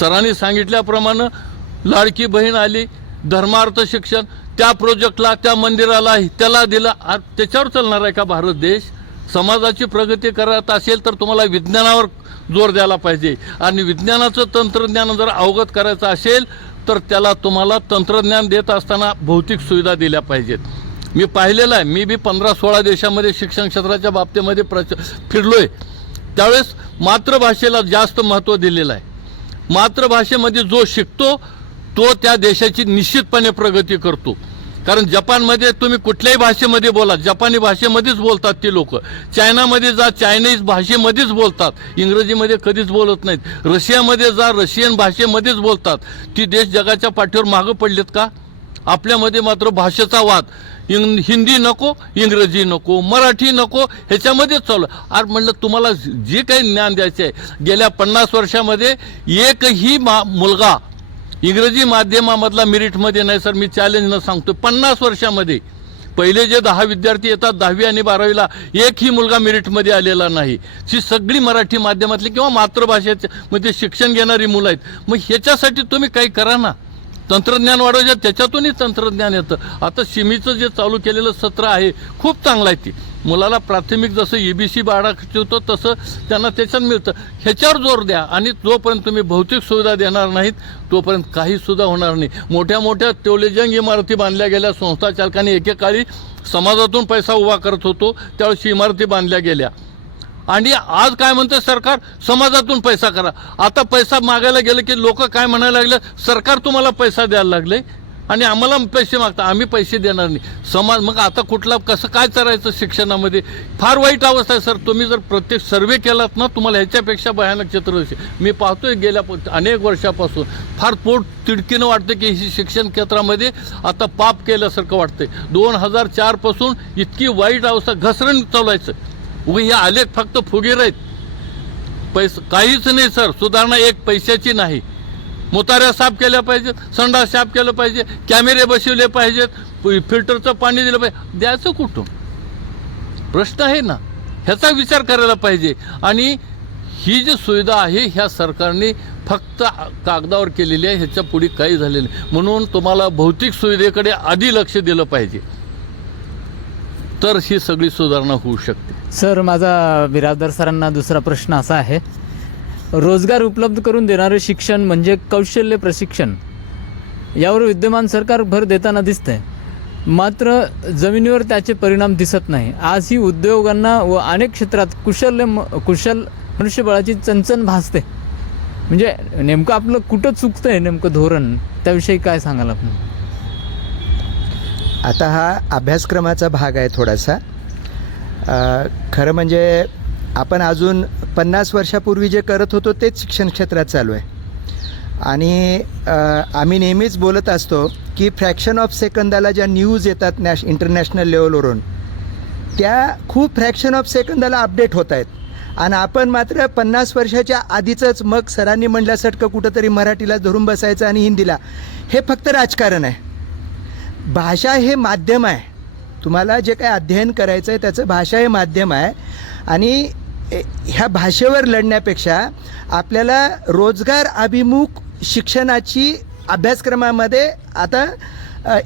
सरांनी सांगितल्याप्रमाणे लाडकी बहीण आली, धर्मार्थ शिक्षण, त्या प्रोजेक्टला, त्या मंदिराला, त्याला दिला. त्याच्यावर चालणार आहे का भारत देश. समाजाची प्रगती करत असेल तर तुम्हाला विज्ञानावर जोर द्यायला पाहिजे. आणि विज्ञानाचं तंत्रज्ञान जर अवगत करायचं असेल तर त्याला तुम्हाला तंत्रज्ञान देत असताना भौतिक सुविधा दिल्या पाहिजेत. मी पाहिलेलं आहे, मी बी 15-16 देशामध्ये शिक्षण क्षेत्राच्या बाबतीमध्ये फिरलो आहे. त्यावेळेस मातृभाषेला जास्त महत्त्व दिलेलं आहे. मातृभाषेमध्ये जो शिकतो तो त्या देशाची निश्चितपणे प्रगती करतो. कारण जपानमध्ये तुम्ही कुठल्याही भाषेमध्ये बोला, जपानी भाषेमध्येच बोलतात ती लोक. चायनामध्ये जा, चायनीज भाषेमध्येच बोलतात, इंग्रजीमध्ये कधीच बोलत नाहीत. रशियामध्ये जा, रशियन भाषेमध्येच बोलतात. ती देश जगाच्या पाठीवर मागं पडलेत का. आपल्यामध्ये मात्र भाषेचा वाद, हिंदी नको, इंग्रजी नको, मराठी नको, ह्याच्यामध्येच चालू. आणि म्हणलं तुम्हाला जे काही ज्ञान द्यायचं आहे, गेल्या 50 वर्षामध्ये एकही मुलगा इंग्रजी माध्यमामधला मेरिटमध्ये नाही सर. मी चॅलेंजनं सांगतो, 50 वर्षामध्ये पहिले जे 10 विद्यार्थी येतात 10वी आणि 12वीला, एकही मुलगा मेरिटमध्ये आलेला नाही. ही सगळी मराठी माध्यमातली किंवा मातृभाषेच्या मध्ये शिक्षण घेणारी मुलं आहेत. मग ह्याच्यासाठी तुम्ही काही करा ना, तंत्रज्ञान वाढवायचं, त्याच्यातूनही तंत्रज्ञान येतं. आता शिमीचं जे चालू केलेलं सत्र आहे खूप चांगलं आहे. ती मुलाला प्राथमिक जसं EBC बाळाचं होतं तसं त्यांना त्याच्यात मिळतं. ह्याच्यावर जोर द्या. आणि जोपर्यंत तुम्ही भौतिक सुविधा देणार नाहीत तोपर्यंत काही सुद्धा होणार नाही. मोठ्या मोठ्या टोलेजंग इमारती बांधल्या गेल्या. संस्था चालकांनी एकेकाळी समाजातून पैसा उभा करत होतो त्यावेळेस इमारती बांधल्या गेल्या. आणि आज काय म्हणतं सरकार, समाजातून पैसा करा. आता पैसा मागायला गेलं की लोक काय म्हणायला लागले, सरकार तुम्हाला पैसा द्यायला लागले आणि आम्हाला पैसे मागता, आम्ही पैसे देणार नाही. समाज मग आता कुठला कसं काय करायचं शिक्षणामध्ये. फार वाईट अवस्था आहे सर. तुम्ही जर प्रत्येक सर्वे केलात ना, तुम्हाला ह्याच्यापेक्षा भयानक चित्र दिसेल. मी पाहतोय गेल्या अनेक वर्षापासून फार पोट तिडकीनं वाटतं की ही शिक्षण क्षेत्रामध्ये आता पाप केल्यासारखं वाटतंय. 2004 पासून इतकी वाईट अवस्था, घसरण चालवायचं. हे आलेख फक्त फुगीर आहेत, काहीच नाही सर. सुधारणा एक पैशाची नाही. मोताऱ्या साफ केल्या पाहिजेत, संडास साफ केलं पाहिजे, कॅमेरे बसवले पाहिजेत, फिल्टरचं पाणी दिलं पाहिजे. द्यायचं कुठून प्रश्न आहे ना, ह्याचा विचार करायला पाहिजे. आणि ही जी सुविधा आहे ह्या सरकारने फक्त कागदावर केलेली आहे, ह्याच्या पुढे काही झालेलं नाही. म्हणून तुम्हाला भौतिक सुविधेकडे आधी लक्ष दिलं पाहिजे, तर ही सगळी सुधारणा होऊ शकते. सर, माझा बिरादर सरांना दुसरा प्रश्न असा आहे, रोजगार उपलब्ध करून देणारे शिक्षण म्हणजे कौशल्य प्रशिक्षण, यावर विद्यमान सरकार भर देताना दिसतंय. मात्र जमिनीवर त्याचे परिणाम दिसत नाही. आजही उद्योगांना व अनेक क्षेत्रात कुशल मनुष्यबळाची चणचण भासते. म्हणजे नेमकं आपलं कुठं चुकतंय, नेमकं धोरण, त्याविषयी काय सांगाल आपण. आता हा अभ्यासक्रमाचा भाग आहे थोडासा. खरं म्हणजे आपण अजून 50 वर्षापूर्वी जे करत होतो तेच शिक्षण क्षेत्रात चालू आहे. आणि आम्ही नेहमीच बोलत असतो की फ्रॅक्शन ऑफ सेकंदाला ज्या न्यूज येतात इंटरनॅशनल लेवलवरून, त्या खूप फ्रॅक्शन ऑफ सेकंदाला अपडेट होत आहेत. आणि आपण मात्र 50 वर्षाच्या आधीचंच, मग सरांनी म्हणल्यासारखं कुठंतरी मराठीला धरून बसायचं आणि हिंदीला. हे फक्त राजकारण आहे. भाषा हे माध्यम आहे. तुम्हाला जे काय अध्ययन करायचं आहे त्याचं भाषा हे माध्यम आहे. आणि ह्या भाषेवर लढण्यापेक्षा आपल्याला रोजगार अभिमुख शिक्षणाची अभ्यासक्रमामध्ये आता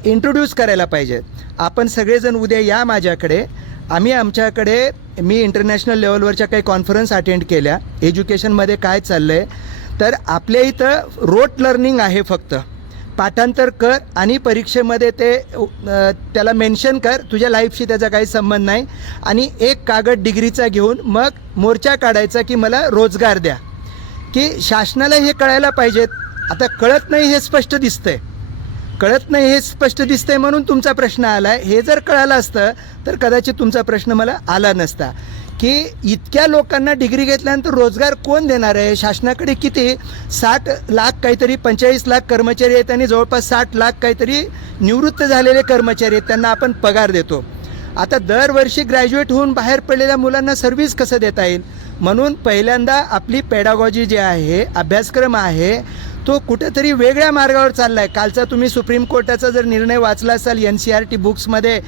इंट्रोड्यूस करायला पाहिजेत. आपण सगळेजण उद्या या माझ्याकडे. आमच्याकडे मी इंटरनॅशनल लेवलवरच्या काही कॉन्फरन्स अटेंड केल्या एज्युकेशनमध्ये काय चाललं आहे. तर आपल्या इथं रोट लर्निंग आहे, फक्त पाठांतर कर आणि परीक्षेमध्ये ते त्याला मेन्शन कर, तुझ्या लाईफशी त्याचा काही संबंध नाही, आणि एक कागद डिग्रीचा घेऊन मग मोर्चा काढायचा की मला रोजगार द्या. की शासनाला हे कळायला पाहिजेत. आता कळत नाही हे स्पष्ट दिसतंय, म्हणून तुमचा प्रश्न आला आहे. हे जर कळालं असतं तर कदाचित तुमचा प्रश्न मला आला नसता. की इतक्या लोकांना डिग्री घेतल्यानंतर रोजगार कोण देणार आहे? शासनाकडे किती 60 लाख काहीतरी 45 लाख कर्मचारी आहेत आणि जवळपास 60 लाख काहीतरी निवृत्त झालेले कर्मचारी आहेत, त्यांना आपण पगार देतो. आता दरवर्षी ग्रॅज्युएट होऊन बाहेर पडलेल्या मुलांना सर्व्हिस कसं देता येईल? म्हणून पहिल्यांदा आपली पेडागॉजी जी आहे, अभ्यासक्रम आहे, तो कुठेतरी वेगळ्या मार्गावर चालला आहे. कालचा तुम्ही सुप्रीम कोर्टाचा जर निर्णय वाचला असाल, NCERT बुक्समध्ये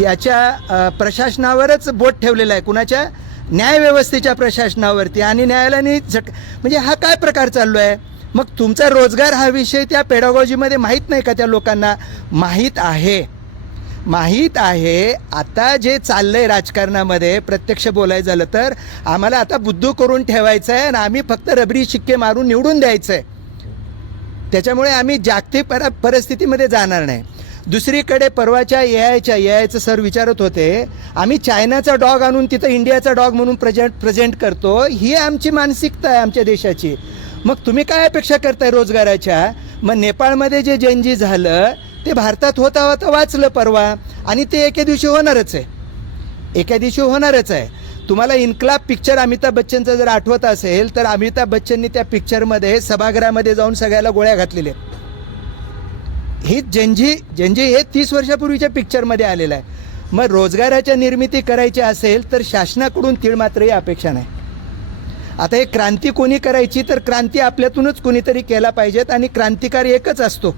याच्या प्रशासनावरच बोट ठेवलेलं आहे, कुणाच्या? न्यायव्यवस्थेच्या प्रशासनावरती. आणि न्यायालयाने म्हणजे हा काय प्रकार चाललो आहे? मग तुमचा रोजगार हा विषय त्या पेडागॉजीमध्ये माहीत नाही का? त्या लोकांना माहीत आहे. आता जे चाललंय राजकारणामध्ये, प्रत्यक्ष बोलायचं झालं तर आम्हाला आता बुद्धू करून ठेवायचं आहे आणि आम्ही फक्त रबरी शिक्के मारून निवडून द्यायचं आहे. त्याच्यामुळे आम्ही जागतिक परिस्थितीमध्ये जाणार नाही. दुसरीकडे परवाच्या एआयचं सर विचारत होते, आम्ही चायनाचा डॉग आणून तिथं इंडियाचा डॉग म्हणून प्रेझेंट करतो. ही आमची मानसिकता आहे आमच्या देशाची. मग तुम्ही काय अपेक्षा करताय रोजगाराच्या? मग नेपाळमध्ये जे जेनजी झालं ते भारतात होता वाचलं परवा, आणि ते एके दिवशी होणारच आहे. तुम्हाला इन्क्लाब पिक्चर अमिताभ बच्चनचा जर आठवत असेल तर अमिताभ बच्चननी त्या पिक्चरमध्ये सभागृहामध्ये जाऊन सगळ्याला गोळ्या घातलेल्या. ही जेनजी हे 30 वर्षापूर्वीच्या पिक्चरमध्ये आलेलं आहे. मग रोजगाराच्या निर्मिती करायची असेल तर शासनाकडून तीळ मात्रही अपेक्षा नाही. आता हे क्रांती कोणी करायची, तर क्रांती आपल्यातूनच कोणीतरी केला पाहिजेत, आणि क्रांतिकारी एकच असतो.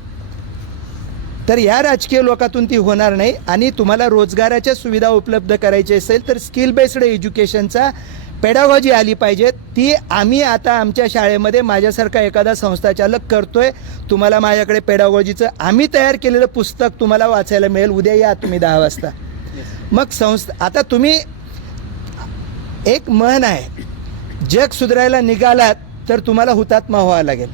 तर या राजकीय लोकातून ती होणार नाही. आणि तुम्हाला रोजगाराच्या सुविधा उपलब्ध करायची असेल तर स्किल बेस्ड एज्युकेशनचा पेडागॉजी आली पाहिजे. ती आम्ही आता आमच्या शाळेमध्ये माझ्यासारखा एखादा संस्थाचालक करतोय. तुम्हाला माझ्याकडे पेडागॉजीचं आम्ही तयार केलेलं पुस्तक तुम्हाला वाचायला मिळेल. उद्या या तुम्ही 10 वाजता. मग आता तुम्ही, एक म्हण आहे, जग सुधारायला निघालात तर तुम्हाला हुतात्मा व्हावं लागेल.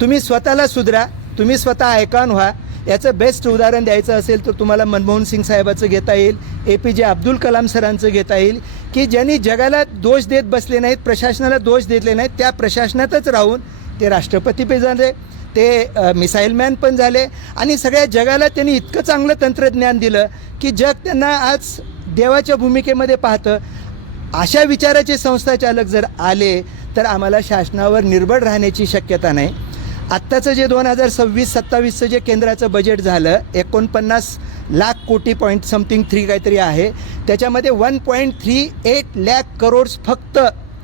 तुम्ही स्वतःला सुधरा, तुम्ही स्वतः आयकॉन व्हा. याचं बेस्ट उदाहरण द्यायचं असेल तर तुम्हाला मनमोहन सिंग साहेबाचं घेता येईल, APJ अब्दुल कलाम सरांचं घेता येईल, की ज्यांनी जगाला दोष देत बसले नाहीत, प्रशासनाला दोष देतले नाहीत. त्या प्रशासनातच राहून ते राष्ट्रपती पण झाले, ते मिसाईल मॅन पण झाले, आणि सगळ्या जगाला त्यांनी इतकं चांगलं तंत्रज्ञान दिलं की जग त्यांना आज देवाच्या भूमिकेमध्ये पाहतं. अशा विचाराचे संस्थाचालक जर आले तर आम्हाला शासनावर निर्भर राहण्याची शक्यता नाही. आत्ताचं जे 2026-27चं जे केंद्राचं बजेट झालं 49 लाख कोटी पॉईंट समथिंग 3 काहीतरी आहे, त्याच्यामध्ये 1.38 लाख करोड्स फक्त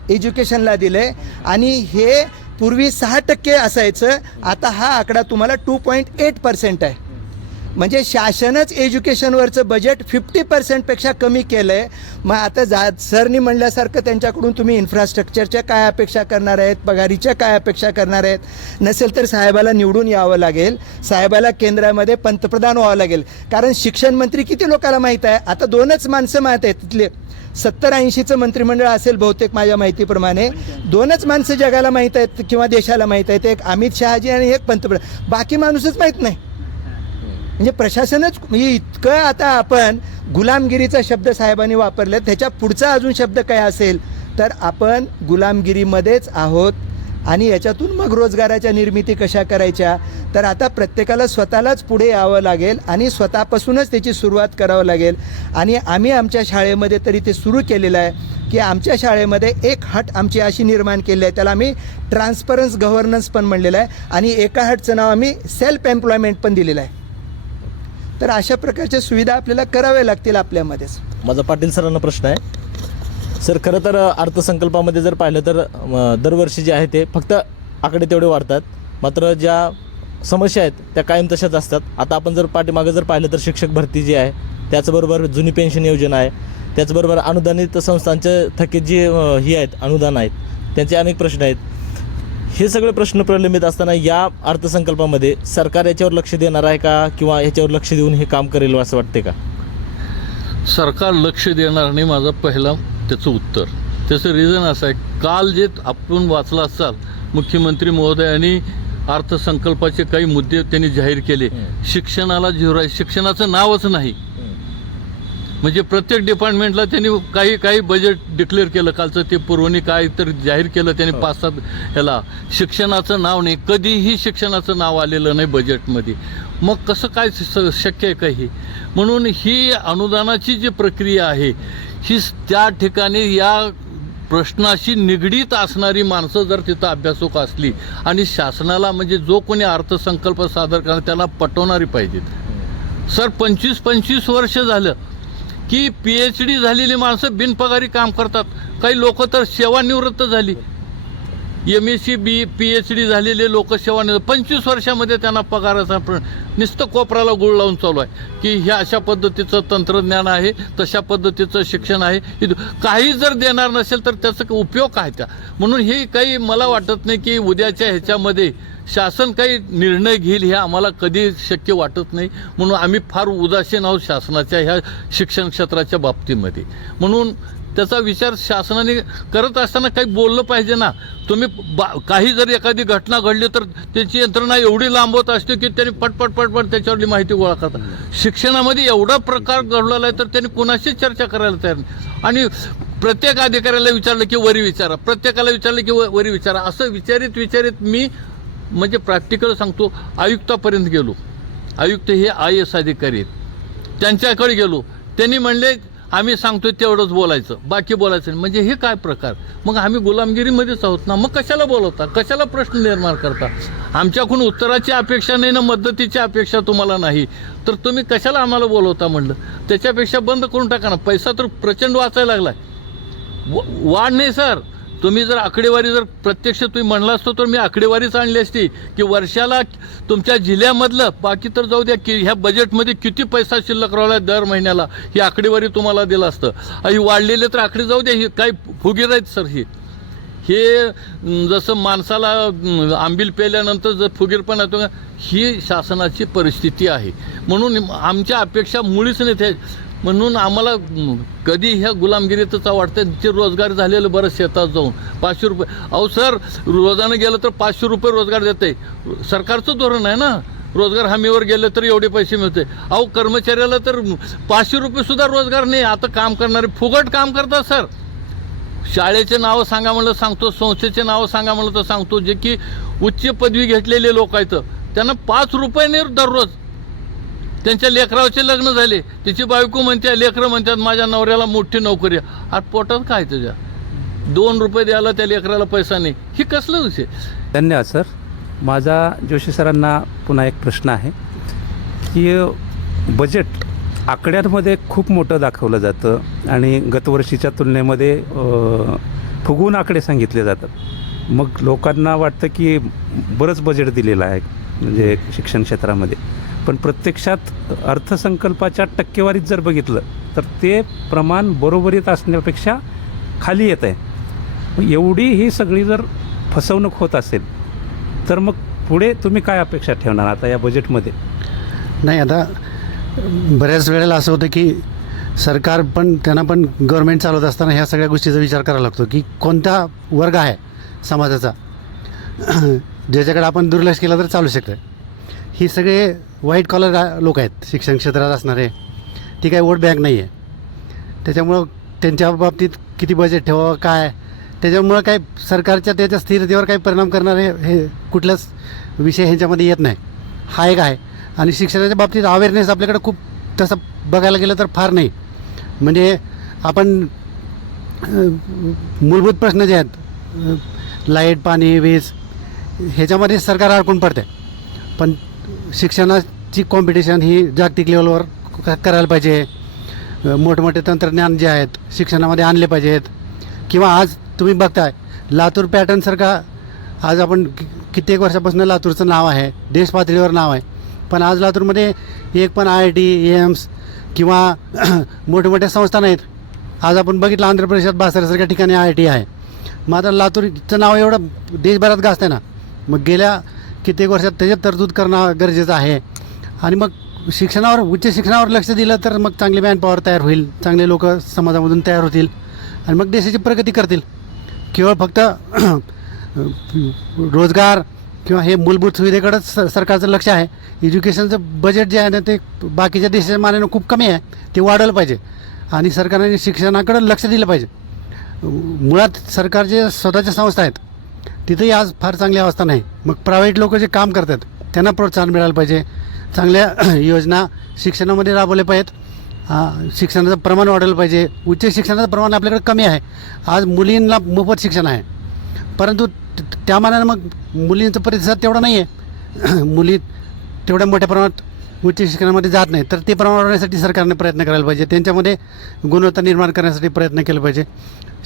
एज्युकेशनला दिले. आणि हे पूर्वी 6% असायचं, आता हा आकडा तुम्हाला 2.8% आहे. म्हणजे शासनच एज्युकेशनवरचं बजेट 50%पेक्षा कमी केलं आहे. मग आता सरनी म्हणल्यासारखं त्यांच्याकडून तुम्ही इन्फ्रास्ट्रक्चरच्या काय अपेक्षा करणार आहेत, पगारीच्या काय अपेक्षा करणार आहेत? नसेल तर साहेबाला निवडून यावं लागेल, साहेबाला केंद्रामध्ये पंतप्रधान व्हावं लागेल. कारण शिक्षण मंत्री किती लोकांना माहीत आहे? आता 2च माणसं माहीत आहेत तिथले. 70-80चं मंत्रिमंडळ असेल बहुतेक माझ्या माहितीप्रमाणे. 2च माणसं जगाला माहीत आहेत किंवा देशाला माहीत आहेत, एक अमित शहाजी आणि एक पंतप्रधान. बाकी माणूसच माहीत नाही. म्हणजे प्रशासनच इतकं, आता आपण गुलामगिरीचा शब्द साहेबांनी वापरला, त्याच्या पुढचा अजून शब्द काय असेल तर आपण गुलामगिरीमध्येच आहोत. आणि याच्यातून मग रोजगाराच्या निर्मिती कशा करायच्या, तर आता प्रत्येकाला स्वतःलाच पुढे यावं लागेल आणि स्वतःपासूनच त्याची सुरुवात करावं लागेल. आणि आम्ही आमच्या शाळेमध्ये तरी ते सुरू केलेलं आहे की आमच्या शाळेमध्ये एक हट आमची अशी निर्माण केली आहे, त्याला आम्ही ट्रान्सपरन्स गव्हर्नन्स पण म्हणलेलं आहे, आणि एका हटचं नाव आम्ही सेल्फ एम्प्लॉयमेंट पण दिलेलं आहे. तर अशा प्रकारच्या सुविधा आपल्याला कराव्या लागतील आपल्यामध्येच. माझा पाटील सरांना प्रश्न आहे. सर, खरं तर अर्थसंकल्पामध्ये जर पाहिलं तर दरवर्षी जे आहे ते फक्त आकडे तेवढे वाढतात, मात्र ज्या समस्या आहेत त्या कायम तशाच असतात. आता आपण जर पाठीमागं जर पाहिलं तर शिक्षक भरती जी आहे, त्याचबरोबर जुनी पेन्शन योजना आहे, त्याचबरोबर अनुदानित संस्थांच्या थकीत जी ही आहेत अनुदान आहेत, त्यांचे अनेक प्रश्न आहेत. हे सगळे प्रश्न प्रलंबित असताना या अर्थसंकल्पामध्ये सरकार याच्यावर लक्ष देणार आहे का, किंवा याच्यावर लक्ष देऊन हे काम करेल असं वाटते का? सरकार लक्ष देणार नाही, माझा पहिला त्याचं उत्तर. त्याचं रिझन असं आहे, काल जे आपण वाचलं असाल मुख्यमंत्री महोदयांनी अर्थसंकल्पाचे काही मुद्दे त्यांनी जाहीर केले. शिक्षणाला झिरो आहे, शिक्षणाचं नावच नाही. म्हणजे प्रत्येक डिपार्टमेंटला त्यांनी काही बजेट डिक्लेअर केलं. कालचं ते पुरवणी काय तर जाहीर केलं त्यांनी 5-7 ह्याला. शिक्षणाचं नाव नाही, कधीही शिक्षणाचं नाव आलेलं नाही बजेटमध्ये. मग कसं काय शक्य आहे का हे? म्हणून ही अनुदानाची जी प्रक्रिया आहे ही त्या ठिकाणी या प्रश्नाशी निगडीत असणारी माणसं जर तिथं अभ्यासक असली आणि शासनाला म्हणजे जो कोणी अर्थसंकल्प सादर करणार त्याला पटवणारी पाहिजेत. सर 25 वर्ष झालं की PhD झालेली माणसं बिनपगारी काम करतात. काही लोक तर सेवानिवृत्त झाली. MSc PhD झालेले लोक सेवानिवृत्त 25 वर्षामध्ये त्यांना पगाराचा नुसतं कोपराला गुळ लावून चालू आहे की ह्या अशा पद्धतीचं तंत्रज्ञान आहे, तशा पद्धतीचं शिक्षण आहे. काही जर देणार नसेल तर त्याचा उपयोग काय त्या? म्हणून हे काही मला वाटत नाही की उद्याच्या ह्याच्यामध्ये शासन काही निर्णय घेईल हे आम्हाला कधी शक्य वाटत नाही. म्हणून आम्ही फार उदासीन आहोत शासनाच्या ह्या शिक्षण क्षेत्राच्या बाबतीमध्ये. म्हणून त्याचा विचार शासनाने करत असताना काही बोललं पाहिजे ना. तुम्ही काही जर एखादी घटना घडली तर त्याची यंत्रणा एवढी लांबवत असते की त्यांनी पटपट त्याच्यावरली माहिती गोळा करतात. शिक्षणामध्ये एवढा प्रकार घडलेला आहे तर त्यांनी कोणाशी चर्चा करायला तयार नाही. आणि प्रत्येक अधिकाऱ्याला विचारलं की वरी विचारा, प्रत्येकाला विचारलं की वरी विचारा. असं विचारित मी म्हणजे प्रॅक्टिकल सांगतो, आयुक्तापर्यंत गेलो. आयुक्त हे IAS अधिकारी आहेत, त्यांच्याकडे गेलो. त्यांनी म्हणले आम्ही सांगतोय तेवढंच बोलायचं, बाकी बोलायचं नाही. म्हणजे हे काय प्रकार? मग आम्ही गुलामगिरीमध्येच आहोत ना. मग कशाला बोलवता, कशाला प्रश्न निर्माण करता? आमच्याकडून उत्तराची अपेक्षा नाही ना मदतीची अपेक्षा तुम्हाला नाही, तर तुम्ही कशाला आम्हाला बोलवता म्हणलं. त्याच्यापेक्षा बंद करून टाका ना. पैसा तर प्रचंड वाचायला लागलाय, वाढ नाही सर. तुम्ही जर आकडेवारी जर प्रत्यक्ष तुम्ही म्हणला असतो तर मी आकडेवारीच आणली असती की वर्षाला तुमच्या जिल्ह्यामधलं, बाकी तर जाऊ द्या की ह्या बजेटमध्ये किती पैसा शिल्लक राहिला दर महिन्याला, ही आकडेवारी तुम्हाला दिलं असतं. ही वाढलेले तर आकडे जाऊ द्या, ही काही फुगीर आहेत सर. हे जसं माणसाला आंबील पेल्यानंतर जर फुगीरपणा येतो, ही शासनाची परिस्थिती आहे. म्हणून आमच्या अपेक्षा मुळीच नाही ते. म्हणून आम्हाला कधी ह्या गुलामगिरीतच वाटतं. जे रोजगार झालेलं बरं शेतात जाऊन 500 रुपये. अहो सर, रोजानं गेलं तर 500 रुपये रोजगार देते. सरकारचं धोरण आहे ना. रोजगार हमीवर गेलं तर एवढे पैसे मिळते. अहो कर्मचाऱ्याला तर 500 रुपये सुद्धा रोजगार नाही. आता काम करणारे फुकट काम करतात सर. शाळेचे नावं सांगा म्हणलं सांगतो, संस्थेचे नावं सांगा म्हणलं तर सांगतो. जे की उच्च पदवी घेतलेले लोक आहेत त्यांना 5 रुपये नाही दररोज. त्यांच्या लेकराचे लग्न झाले, तिची बायको म्हणते, लेकरं म्हणतात माझ्या नवऱ्याला मोठी नोकरी आहे. आज पोटात काय तुझ्या 2 रुपये द्यायला त्या लेकराला पैसा नाही. ही कसलं विषय? धन्यवाद सर. माझा जोशी सरांना पुन्हा एक प्रश्न आहे की बजेट आकड्यांमध्ये खूप मोठं दाखवलं जातं आणि गतवर्षीच्या तुलनेमध्ये फुगवून आकडे सांगितले जातात. मग लोकांना वाटतं की बरंच बजेट दिलेलं आहे म्हणजे शिक्षण क्षेत्रामध्ये, पण प्रत्यक्षात अर्थसंकल्पाच्या टक्केवारीत जर बघितलं तर ते प्रमाण बरोबरीत असण्यापेक्षा खाली येत आहे. एवढी ही सगळी जर फसवणूक होत असेल तर मग पुढे तुम्ही काय अपेक्षा ठेवणार आता या बजेटमध्ये? नाही, आता बऱ्याच वेळेला असं होतं की सरकार पण त्यांना पण गव्हर्मेंट चालवत असताना ह्या सगळ्या गोष्टीचा विचार करावा लागतो की कोणता वर्ग आहे समाजाचा ज्याच्याकडे आपण दुर्लक्ष केलं तर चालू शकतं. ही सगळे व्हाईट कॉलर लोक आहेत शिक्षण क्षेत्रात असणारे. ती काही वोट बँक नाही आहे. त्याच्यामुळं त्यांच्या बाबतीत किती बजेट ठेवावं काय, त्याच्यामुळं काय सरकारच्या त्याच्या स्थिरतेवर काही परिणाम करणारे हे कुठलाच विषय ह्यांच्यामध्ये येत नाही. हा एक आहे. आणि शिक्षणाच्या बाबतीत अवेअरनेस आपल्याकडे खूप तसं बघायला गेलं तर फार नाही. म्हणजे आपण मूलभूत प्रश्न जे आहेत लाईट पाणी वीज ह्याच्यामध्ये सरकार अडकून पडते. पण शिक्षणाची कॉम्पिटिशन ही जागतिक लेवलवर करायला पाहिजे. मोठमोठे तंत्रज्ञान जे आहेत शिक्षणामध्ये आणले पाहिजेत. किंवा आज तुम्ही बघताय लातूर पॅटर्नसारखा आज आपण कित्येक वर्षापासून लातूरचं नाव आहे, देश पातळीवर नाव आहे. पण आज लातूरमध्ये एक पण IIT एम्स किंवा मोठमोठ्या संस्था नाहीत. आज आपण बघितलं आंध्र प्रदेशात बासरासारख्या ठिकाणी IIT आहे. मग आता लातूरचं नाव एवढं देशभरात गाजतं ना, मग गेल्या कित्येक वर्षात त्याच्यात तरतूद करणं गरजेचं आहे. आणि मग शिक्षणावर, उच्च शिक्षणावर लक्ष दिलं तर मग चांगली मॅनपॉवर तयार होईल, चांगले लोक समाजामधून तयार होतील आणि मग देशाची प्रगती करतील. केवळ फक्त रोजगार किंवा हे मूलभूत सुविधेकडंच सरकारचं लक्ष आहे. एज्युकेशनचं बजेट जे आहे ना ते बाकीच्या देशाच्या मानाने खूप कमी आहे, ते वाढवलं पाहिजे आणि सरकारने शिक्षणाकडं लक्ष दिलं पाहिजे. मुळात सरकारचे स्वतःच्या संस्था आहेत, तिथेही आज फार चांगली अवस्था नाही. मग प्रायव्हेट लोक जे काम करतात त्यांना प्रोत्साहन मिळालं पाहिजे, चांगल्या योजना शिक्षणामध्ये राबवल्या पाहिजेत, शिक्षणाचं प्रमाण वाढवलं पाहिजे. उच्च शिक्षणाचं प्रमाण आपल्याकडे कमी आहे. आज मुलींना मोफत शिक्षण आहे, परंतु त्या मानानं मग मुलींचा प्रतिसाद तेवढा नाही आहे. मुली तेवढ्या मोठ्या प्रमाणात उच्च शिक्षणामध्ये जात नाही, तर ते प्रमाण वाढवण्यासाठी सरकारने प्रयत्न करायला पाहिजे. त्यांच्यामध्ये गुणवत्ता निर्माण करण्यासाठी प्रयत्न केले पाहिजे.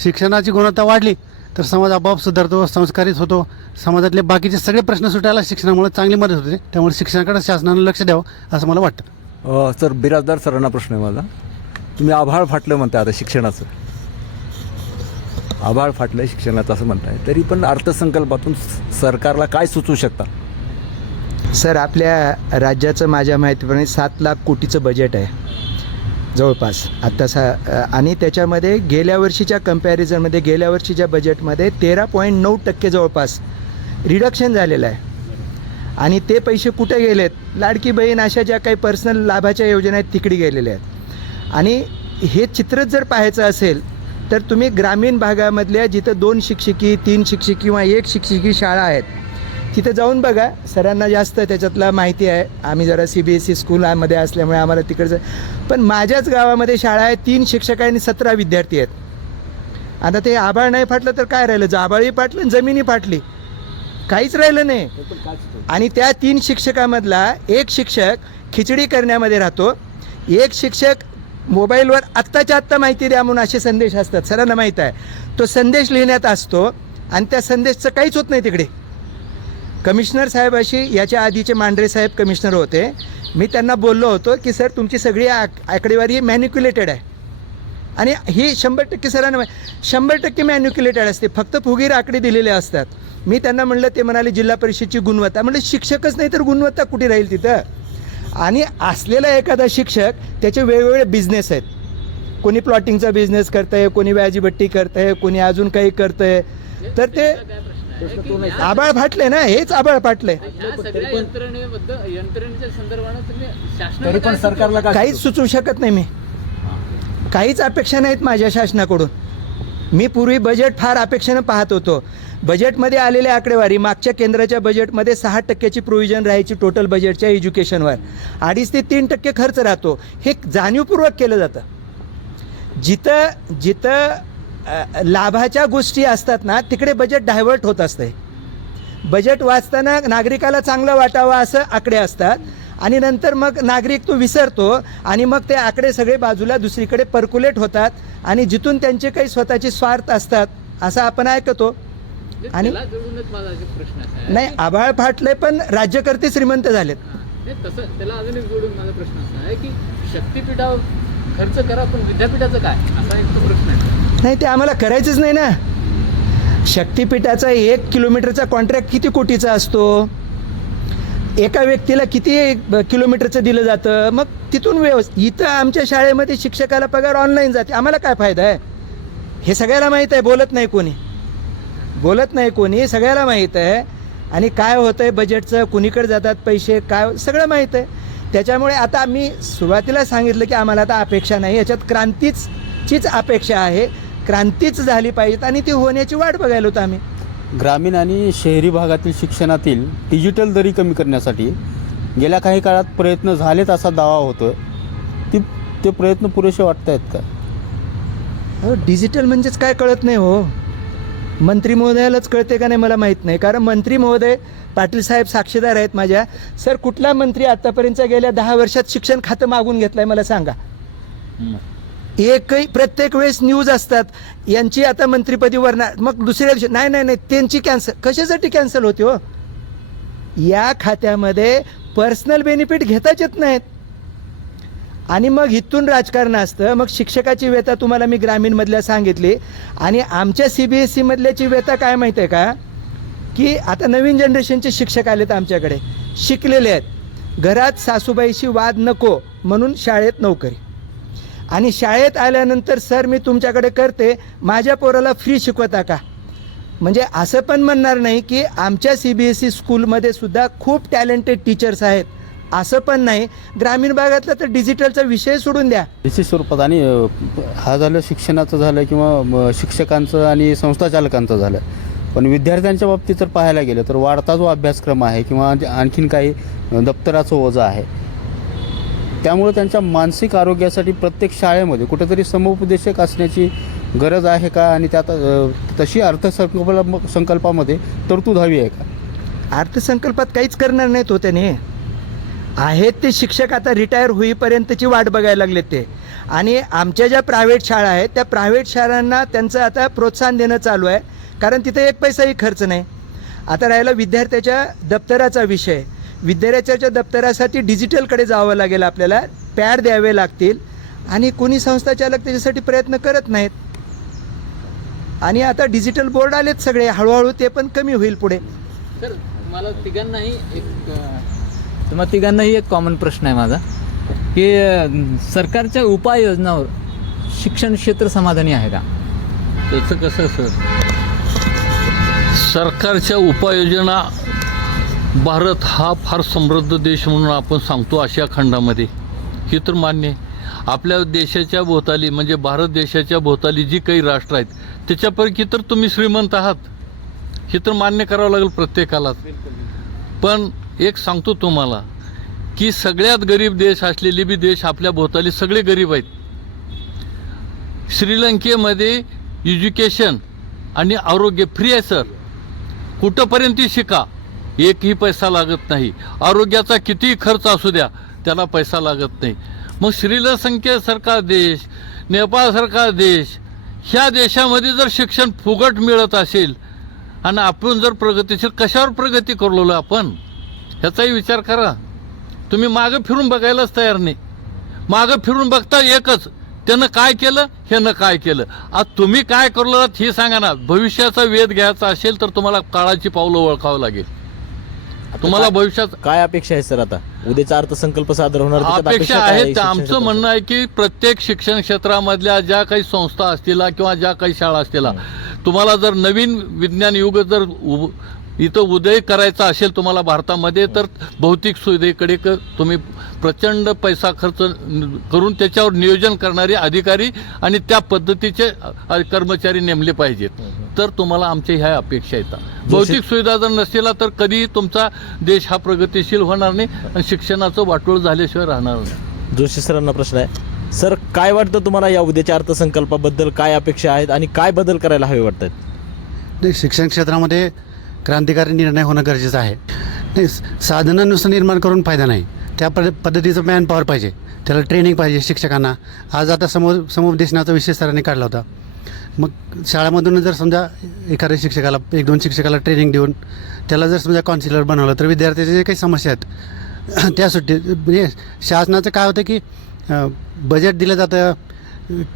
शिक्षणाची गुणवत्ता वाढली तर समाज आपोआप सुधारतो, संस्कारित होतो. समाजातले बाकीचे सगळे प्रश्न सुटायला शिक्षणामुळे चांगली मदत होते. त्यामुळे शिक्षणाकडे शासनानं लक्ष द्यावं असं मला वाटतं. सर, बिराजदार सरांना प्रश्न आहे माझा. तुम्ही आभाळ फाटलं म्हणताय आता शिक्षणाचं, आभाळ फाटलं शिक्षणाचं असं म्हणताय, तरी पण अर्थसंकल्पातून सरकारला काय सुचवू शकता? सर, आपल्या राज्याचं माझ्या माहितीप्रमाणे 7 लाख कोटीचं बजेट आहे जवळपास आत्ता आणि त्याच्यामध्ये गेल्या वर्षीच्या कम्पॅरिझनमध्ये गेल्या वर्षीच्या बजेटमध्ये 13.9% जवळपास रिडक्शन झालेलं आहे. आणि ते पैसे कुठे गेलेत? लाडकी बहीण अशा ज्या काही पर्सनल लाभाच्या योजना आहेत तिकडे गेलेल्या आहेत. आणि हे चित्रच जर पाहायचं असेल तर तुम्ही ग्रामीण भागामधल्या जिथं 2 शिक्षकी 3 शिक्षकी किंवा 1 शिक्षकी शाळा आहेत तिथं जाऊन बघा. सरांना जास्त त्याच्यातला माहिती आहे, आम्ही जरा CBSE स्कूलमध्ये असल्यामुळे आम्हाला तिकडचं. पण माझ्याच गावामध्ये शाळा आहे, 3 शिक्षक आणि 17 विद्यार्थी आहेत. आता ते आभाळ नाही फाटलं तर काय राहिलं? आभाळही फाटलं, जमिनी फाटली, काहीच राहिलं नाही. आणि त्या 3 शिक्षकामधला 1 शिक्षक खिचडी करण्यामध्ये राहतो, 1 शिक्षक मोबाईलवर आत्ताच्या आत्ता माहिती द्या म्हणून असे संदेश असतात, सरांना माहीत आहे. तो संदेश लिहिण्यात असतो आणि त्या संदेशचं काहीच होत नाही तिकडे. कमिशनर साहेबाशी याच्या आधीचे मांढरे साहेब कमिशनर होते, मी त्यांना बोललो होतो की सर तुमची सगळी आकडेवारी ही मॅन्युक्युलेटेड आहे आणि ही 100% सरांना 100% मॅन्युक्युलेटेड असते, फक्त फुगीर आकडे दिलेले असतात. मी त्यांना म्हणलं, ते म्हणाले जिल्हा परिषदची गुणवत्ता. म्हणलं शिक्षकच नाही तर गुणवत्ता कुठे राहील तिथं? आणि असलेला एखादा शिक्षक त्याचे वेगवेगळे बिझनेस आहेत, कोणी प्लॉटिंगचा बिझनेस करतं आहे, कोणी व्याजीभट्टी करतं आहे, कोणी अजून काही करतं आहे. तर ते आबाळ फाटले ना, हेच आबाळ फाटले. तरी पण सरकारला काहीच सुचवू शकत नाही मी, काहीच अपेक्षा नाहीत माझ्या शासनाकडून. मी पूर्वी बजेट फार अपेक्षेनं पाहत होतो. बजेटमध्ये आलेली आकडेवारी मागच्या केंद्राच्या बजेटमध्ये 6% प्रोव्हिजन राहायची टोटल बजेटच्या एज्युकेशनवर, 2.5 ते 3% खर्च राहतो. हे जाणीवपूर्वक केलं जातं. जिथं लाभाच्या गोष्टी असतात ना तिकडे बजेट डायव्हर्ट होत असते. बजेट वाचताना नागरिकाला चांगलं वाटावं असं आकडे असतात आणि नंतर मग नागरिक तो विसरतो आणि मग ते आकडे सगळे बाजूला दुसरीकडे पर्क्युलेट होतात आणि जिथून त्यांचे काही स्वतःचे स्वार्थ असतात असं आपण ऐकतो. आणि नाही, आभाळ फाटले पण राज्यकर्ते श्रीमंत झालेत. तसं त्याला अजून एक जोडून माझा प्रश्न असा आहे की शक्तीपीठावर खर्च करा पण विद्यापीठाचं काय, असा एक प्रश्न आहे. नाही, ते आम्हाला करायचंच नाही ना. शक्तीपीठाचा 1 किलोमीटरचा कॉन्ट्रॅक्ट किती कोटीचा असतो? एका व्यक्तीला किती किलोमीटरचं दिलं जातं? मग तिथून इथं आमच्या शाळेमध्ये शिक्षकाला पगार ऑनलाईन जाते, आम्हाला काय फायदा आहे? हे सगळ्याला माहीत आहे, बोलत नाही कोणी, सगळ्याला माहीत आहे. आणि काय होतं आहे बजेटचं, कुणीकडे जातात पैसे, काय सगळं माहीत आहे. त्याच्यामुळे आता मी सुरुवातीला सांगितलं की आम्हाला आता अपेक्षा नाही, याच्यात क्रांतीचीच अपेक्षा आहे. क्रांतीच झाली पाहिजेत आणि ती होण्याची वाट बघायला होतं आम्ही. ग्रामीण आणि शहरी भागातील शिक्षणातील डिजिटल दरी कमी करण्यासाठी गेल्या काही काळात प्रयत्न झालेत असा दावा होतो. ते प्रयत्न पुरेसे वाटत आहेत का? हो, डिजिटल म्हणजेच काय कळत नाही हो. मंत्री महोदयालाच कळते का नाही मला माहीत नाही. कारण मंत्री महोदय पाटील साहेब साक्षीदार आहेत माझ्या. सर, कुठला मंत्री आत्तापर्यंत गेल्या 10 वर्षात शिक्षण खातं मागून घेतलं आहे मला सांगा? एकही प्रत्येक वेळेस न्यूज असतात यांची आता मंत्रिपदी वरणार, मग दुसऱ्या दिवशी नाही त्यांची कॅन्सल. कशासाठी कॅन्सल होते हो? या खात्यामध्ये पर्सनल बेनिफिट घेताच येत नाहीत. आणि मग इथून राजकारण असतं. मग शिक्षकाची व्यथा तुम्हाला मी ग्रामीणमधल्या सांगितली. आणि आमच्या CBSE मधल्याची व्यथा काय माहिती आहे का, की आता नवीन जनरेशनचे शिक्षक आलेत आमच्याकडे, शिकलेले आहेत, घरात सासूबाईशी वाद नको म्हणून शाळेत नोकरी, आणि शाळेत आल्यानंतर सर मी तुमच्याकडे करते, माझ्या पोराला फ्री शिकवता का. म्हणजे असं पण म्हणणार नाही की आमच्या CBSE स्कूलमध्ये सुद्धा खूप टॅलेंटेड टीचर्स आहेत, असं पण नाही. ग्रामीण भागातला तर डिजिटलचा विषय सोडून द्या. निश्चित स्वरूपात. आणि हा झालं शिक्षणाचं झालं किंवा शिक्षकांचं आणि संस्थाचालकांचं झालं, पण विद्यार्थ्यांच्या बाबतीत जर पाहायला गेलं तर वाढता जो अभ्यासक्रम आहे किंवा आणखीन काही दप्तराचं ओझं आहे, त्यामुळे त्यांच्या मानसिक आरोग्यासाठी प्रत्येक शाळेमध्ये कुठेतरी समुपदेशक असण्याची गरज आहे का, आणि त्यात तशी अर्थसंकल्पामध्ये तरतूद हवी आहे का. अर्थसंकल्पात काहीच करणार नाहीत होते ने, आहेत ते शिक्षक आता रिटायर होईपर्यंतची वाट बघायला लागलेत ते. आणि आमच्या ज्या प्रायव्हेट शाळा आहेत त्या प्रायव्हेट शाळांना त्यांचं आता प्रोत्साहन देणं चालू आहे, कारण तिथे एक पैसाही खर्च नाही. आता राहिला विद्यार्थ्याच्या दप्तराचा विषय. विद्यार्थ्याच्या दप्तरासाठी डिजिटलकडे जावं लागेल, आपल्याला पॅड द्यावे लागतील, आणि कोणी संस्थाचालक त्याच्यासाठी प्रयत्न करत नाहीत. आणि आता डिजिटल बोर्ड आलेत सगळे, हळूहळू ते पण कमी होईल पुढे. सर तुम्हाला तिघांनाही एक कॉमन प्रश्न आहे माझा, की सरकारच्या उपाययोजनावर शिक्षण क्षेत्र समाधानी आहे का. त्याचं कसं सर, सरकारच्या उपाययोजना, भारत हा फार समृद्ध देश म्हणून आपण सांगतो आशिया खंडामध्ये, हे तर मान्य आहे. आपल्या देशाच्या भोवताली म्हणजे भारत देशाच्या भोवताली जी काही राष्ट्र आहेत त्याच्यापैकी तर तुम्ही श्रीमंत आहात, हे तर मान्य करावं लागेल प्रत्येकाला. पण एक सांगतो तुम्हाला की सगळ्यात गरीब देश असलेले बी देश आपल्या भोवताली सगळे गरीब आहेत. श्रीलंकेमध्ये एज्युकेशन आणि आरोग्य फ्री आहे सर, कुठंपर्यंत शिका, एकही पैसा लागत नाही. आरोग्याचा कितीही खर्च असू द्या त्याला पैसा लागत नाही. मग श्रीलंकेसारखा देश, नेपाळसारखा देश, ह्या देशामध्ये जर शिक्षण फुकट मिळत असेल आणि आपण जर प्रगतीशील, कशावर प्रगती करलो आपण, ह्याचाही विचार करा. तुम्ही मागं फिरून बघायलाच तयार नाही. मागं फिरून बघता एकच, त्यानं काय केलं, ह्यानं काय केलं. आज तुम्ही काय करलो हे सांगा ना. भविष्याचा वेध घ्यायचा असेल तर तुम्हाला काळाची पावलं ओळखावं लागेल. तुम्हाला भविष्यात काय अपेक्षा आहे सर, आता उद्याचा अर्थसंकल्प सादर होणार, त्याच्यात अपेक्षा काय आहे आहेत. शिक्षण आमचं क्षेत्रात? म्हणणं आहे की प्रत्येक शिक्षण क्षेत्रामधल्या ज्या काही संस्था असतील किंवा ज्या काही शाळा असतील, तुम्हाला जर नवीन विज्ञान युग जर इथं उदय करायचा असेल तुम्हाला भारतामध्ये, तर भौतिक सुविधेकडे तुम्ही प्रचंड पैसा खर्च करून त्याच्यावर नियोजन करणारे अधिकारी आणि त्या पद्धतीचे कर्मचारी नेमले पाहिजेत. तर तुम्हाला आमच्या ह्या अपेक्षा येतात. भौतिक सुविधा जर नसतील तर कधी तुमचा देश हा प्रगतिशील होणार नाही आणि शिक्षणाचं वाटोळ झाल्याशिवाय राहणार नाही. जोशी सरांना प्रश्न आहे. सर, काय वाटतं तुम्हाला या उद्याच्या अर्थसंकल्पाबद्दल, काय अपेक्षा आहेत आणि काय बदल करायला हवे वाटतात? नाही, शिक्षण क्षेत्रामध्ये क्रांतिकारी निर्णय होणं गरजेचं आहे. नाही, साधनं नुसतं निर्माण करून फायदा नाही, त्या पद्धतीचं मॅन पॉवर पाहिजे, त्याला ट्रेनिंग पाहिजे शिक्षकांना. आज आता समुपदेशनाचा विषय सरांनी काढला होता. मग शाळेमधून जर समजा एखाद्या शिक्षकाला, 1-2 शिक्षकाला ट्रेनिंग देऊन त्याला जर समजा काउन्सिलर बनवलं तर विद्यार्थ्याच्या जे काही समस्या आहेत त्या म्हणजे शासनाचं काय होतं की बजेट दिलं जातं,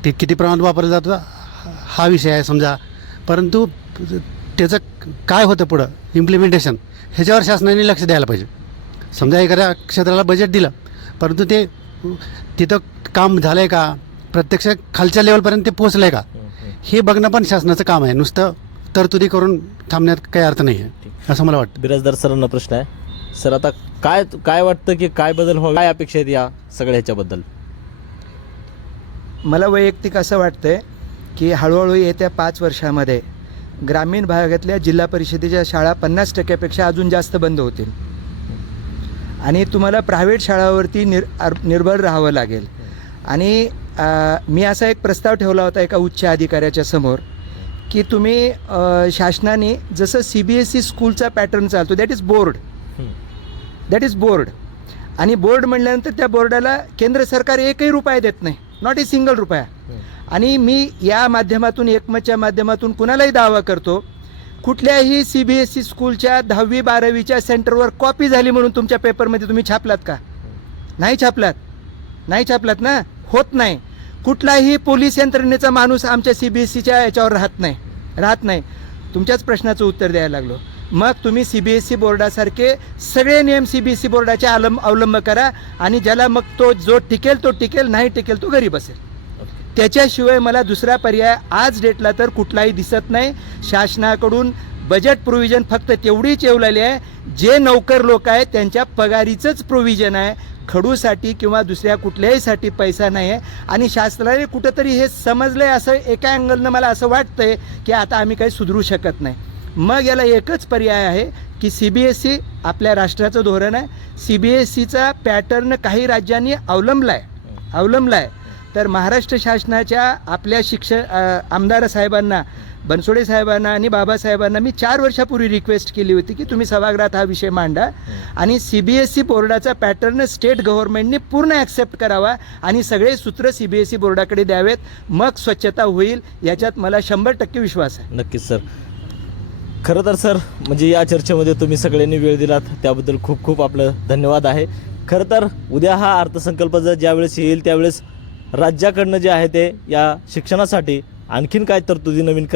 ते किती प्रमाणात वापरलं जातं हा विषय आहे समजा, परंतु त्याचं काय होतं पुढं इम्प्लिमेंटेशन ह्याच्यावर शासनाने लक्ष द्यायला पाहिजे. समजा एखाद्या क्षेत्राला बजेट दिलं, परंतु ते तिथं काम झालं आहे का, प्रत्यक्ष खालच्या लेवलपर्यंत ते पोहोचलं आहे का, हे बघणं पण शासनाचं काम आहे. नुसतं तरतुदी करून थांबण्यात काही अर्थ नाही आहे असं मला वाटतं. बिराजदार सरांना प्रश्न आहे. सर, आता काय वाटतं की काय बदल व्हावे, काय अपेक्षा आहेत या सगळ्या ह्याच्याबद्दल? मला वैयक्तिक असं वाटतं की हळूहळू येत्या 5 वर्षामध्ये ग्रामीण भागातल्या जिल्हा परिषदेच्या शाळा 50% अजून जास्त बंद होतील आणि तुम्हाला प्रायव्हेट शाळावरती निर्भर राहावं लागेल. आणि मी असा एक प्रस्ताव ठेवला होता एका उच्च अधिकाऱ्याच्या समोर की तुम्ही शासनाने जसं CBSE स्कूलचा पॅटर्न चालतो, दॅट इज बोर्ड आणि बोर्ड म्हणल्यानंतर त्या बोर्डाला केंद्र सरकार एकही रुपया देत नाही, नॉट ए सिंगल रुपया. आणि मी या माध्यमातून, एकमतच्या माध्यमातून कुणालाही दावा करतो, कुठल्याही CBSE स्कूलच्या 10वी-12वीच्या सेंटरवर कॉपी झाली म्हणून तुमच्या पेपरमध्ये तुम्ही छापलात का? नाही छापलात. नाही छापलात ना, होत नाही. कुठलाही पोलीस यंत्रणेचा माणूस आमच्या CBSEच्या याच्यावर राहत नाही. तुमच्याच प्रश्नाचं उत्तर द्यायला लागलो. मग तुम्ही CBSE बोर्डासारखे सगळे नियम CBSE बोर्डाचे अवलंब करा आणि ज्याला मग तो जो टिकेल तो टिकेल, नाही टिकेल तो घरी बसेल. त्याच्याशिवाय मला दुसरा पर्याय आज डेटला तर कुठलाही दिसत नाही. शासनाकडून बजेट प्रोव्हिजन फक्त तेवढीच येवलेली आहे, जे नौकर लोक आहेत त्यांच्या पगारीचंच प्रोव्हिजन आहे. खडूसाठी किंवा दुसऱ्या कुठल्याहीसाठी पैसा नाही आहे. आणि शासनाने कुठंतरी हे समजलं आहे असं एका अँगलनं मला असं वाटतंय की आता आम्ही काही सुधरू शकत नाही. मग याला एकच पर्याय आहे की CBSE आपल्या राष्ट्राचं धोरण आहे. CBSEचा पॅटर्न काही राज्यांनी अवलंबला आहे. तर महाराष्ट्र शासनाच्या आपल्या आमदार साहेबांना, बनसोडे साहेबांना आणि बाबासाहेबांना मी 4 वर्षापूर्वी रिक्वेस्ट केली होती की तुम्ही सभागृहात हा विषय मांडा आणि CBSE बोर्डाचा पॅटर्न स्टेट गव्हर्नमेंटने पूर्ण ॲक्सेप्ट करावा आणि सगळे सूत्र CBSE बोर्डाकडे द्यावेत. मग स्वच्छता होईल, याच्यात मला 100% विश्वास आहे. नक्कीच सर. खरं तर सर, म्हणजे या चर्चेमध्ये तुम्ही सगळ्यांनी वेळ दिलात त्याबद्दल खूप खूप आपलं धन्यवाद आहे. खरं तर उद्या हा अर्थसंकल्प जर ज्यावेळेस येईल त्यावेळेस राज्याकडनं जे आहे ते या शिक्षणासाठी आणखीन काय तरतुदी नवीन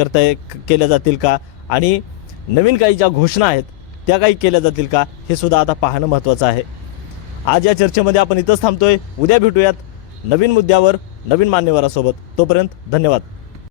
केल्या जातील का आणि नवीन काही ज्या घोषणा आहेत त्या काही केल्या जातील का हे सुद्धा आता पाहणं महत्त्वाचं आहे. आज या चर्चेमध्ये आपण इथंच थांबतोय. उद्या भेटूयात नवीन मुद्द्यावर नवीन मान्यवरासोबत. तोपर्यंत धन्यवाद.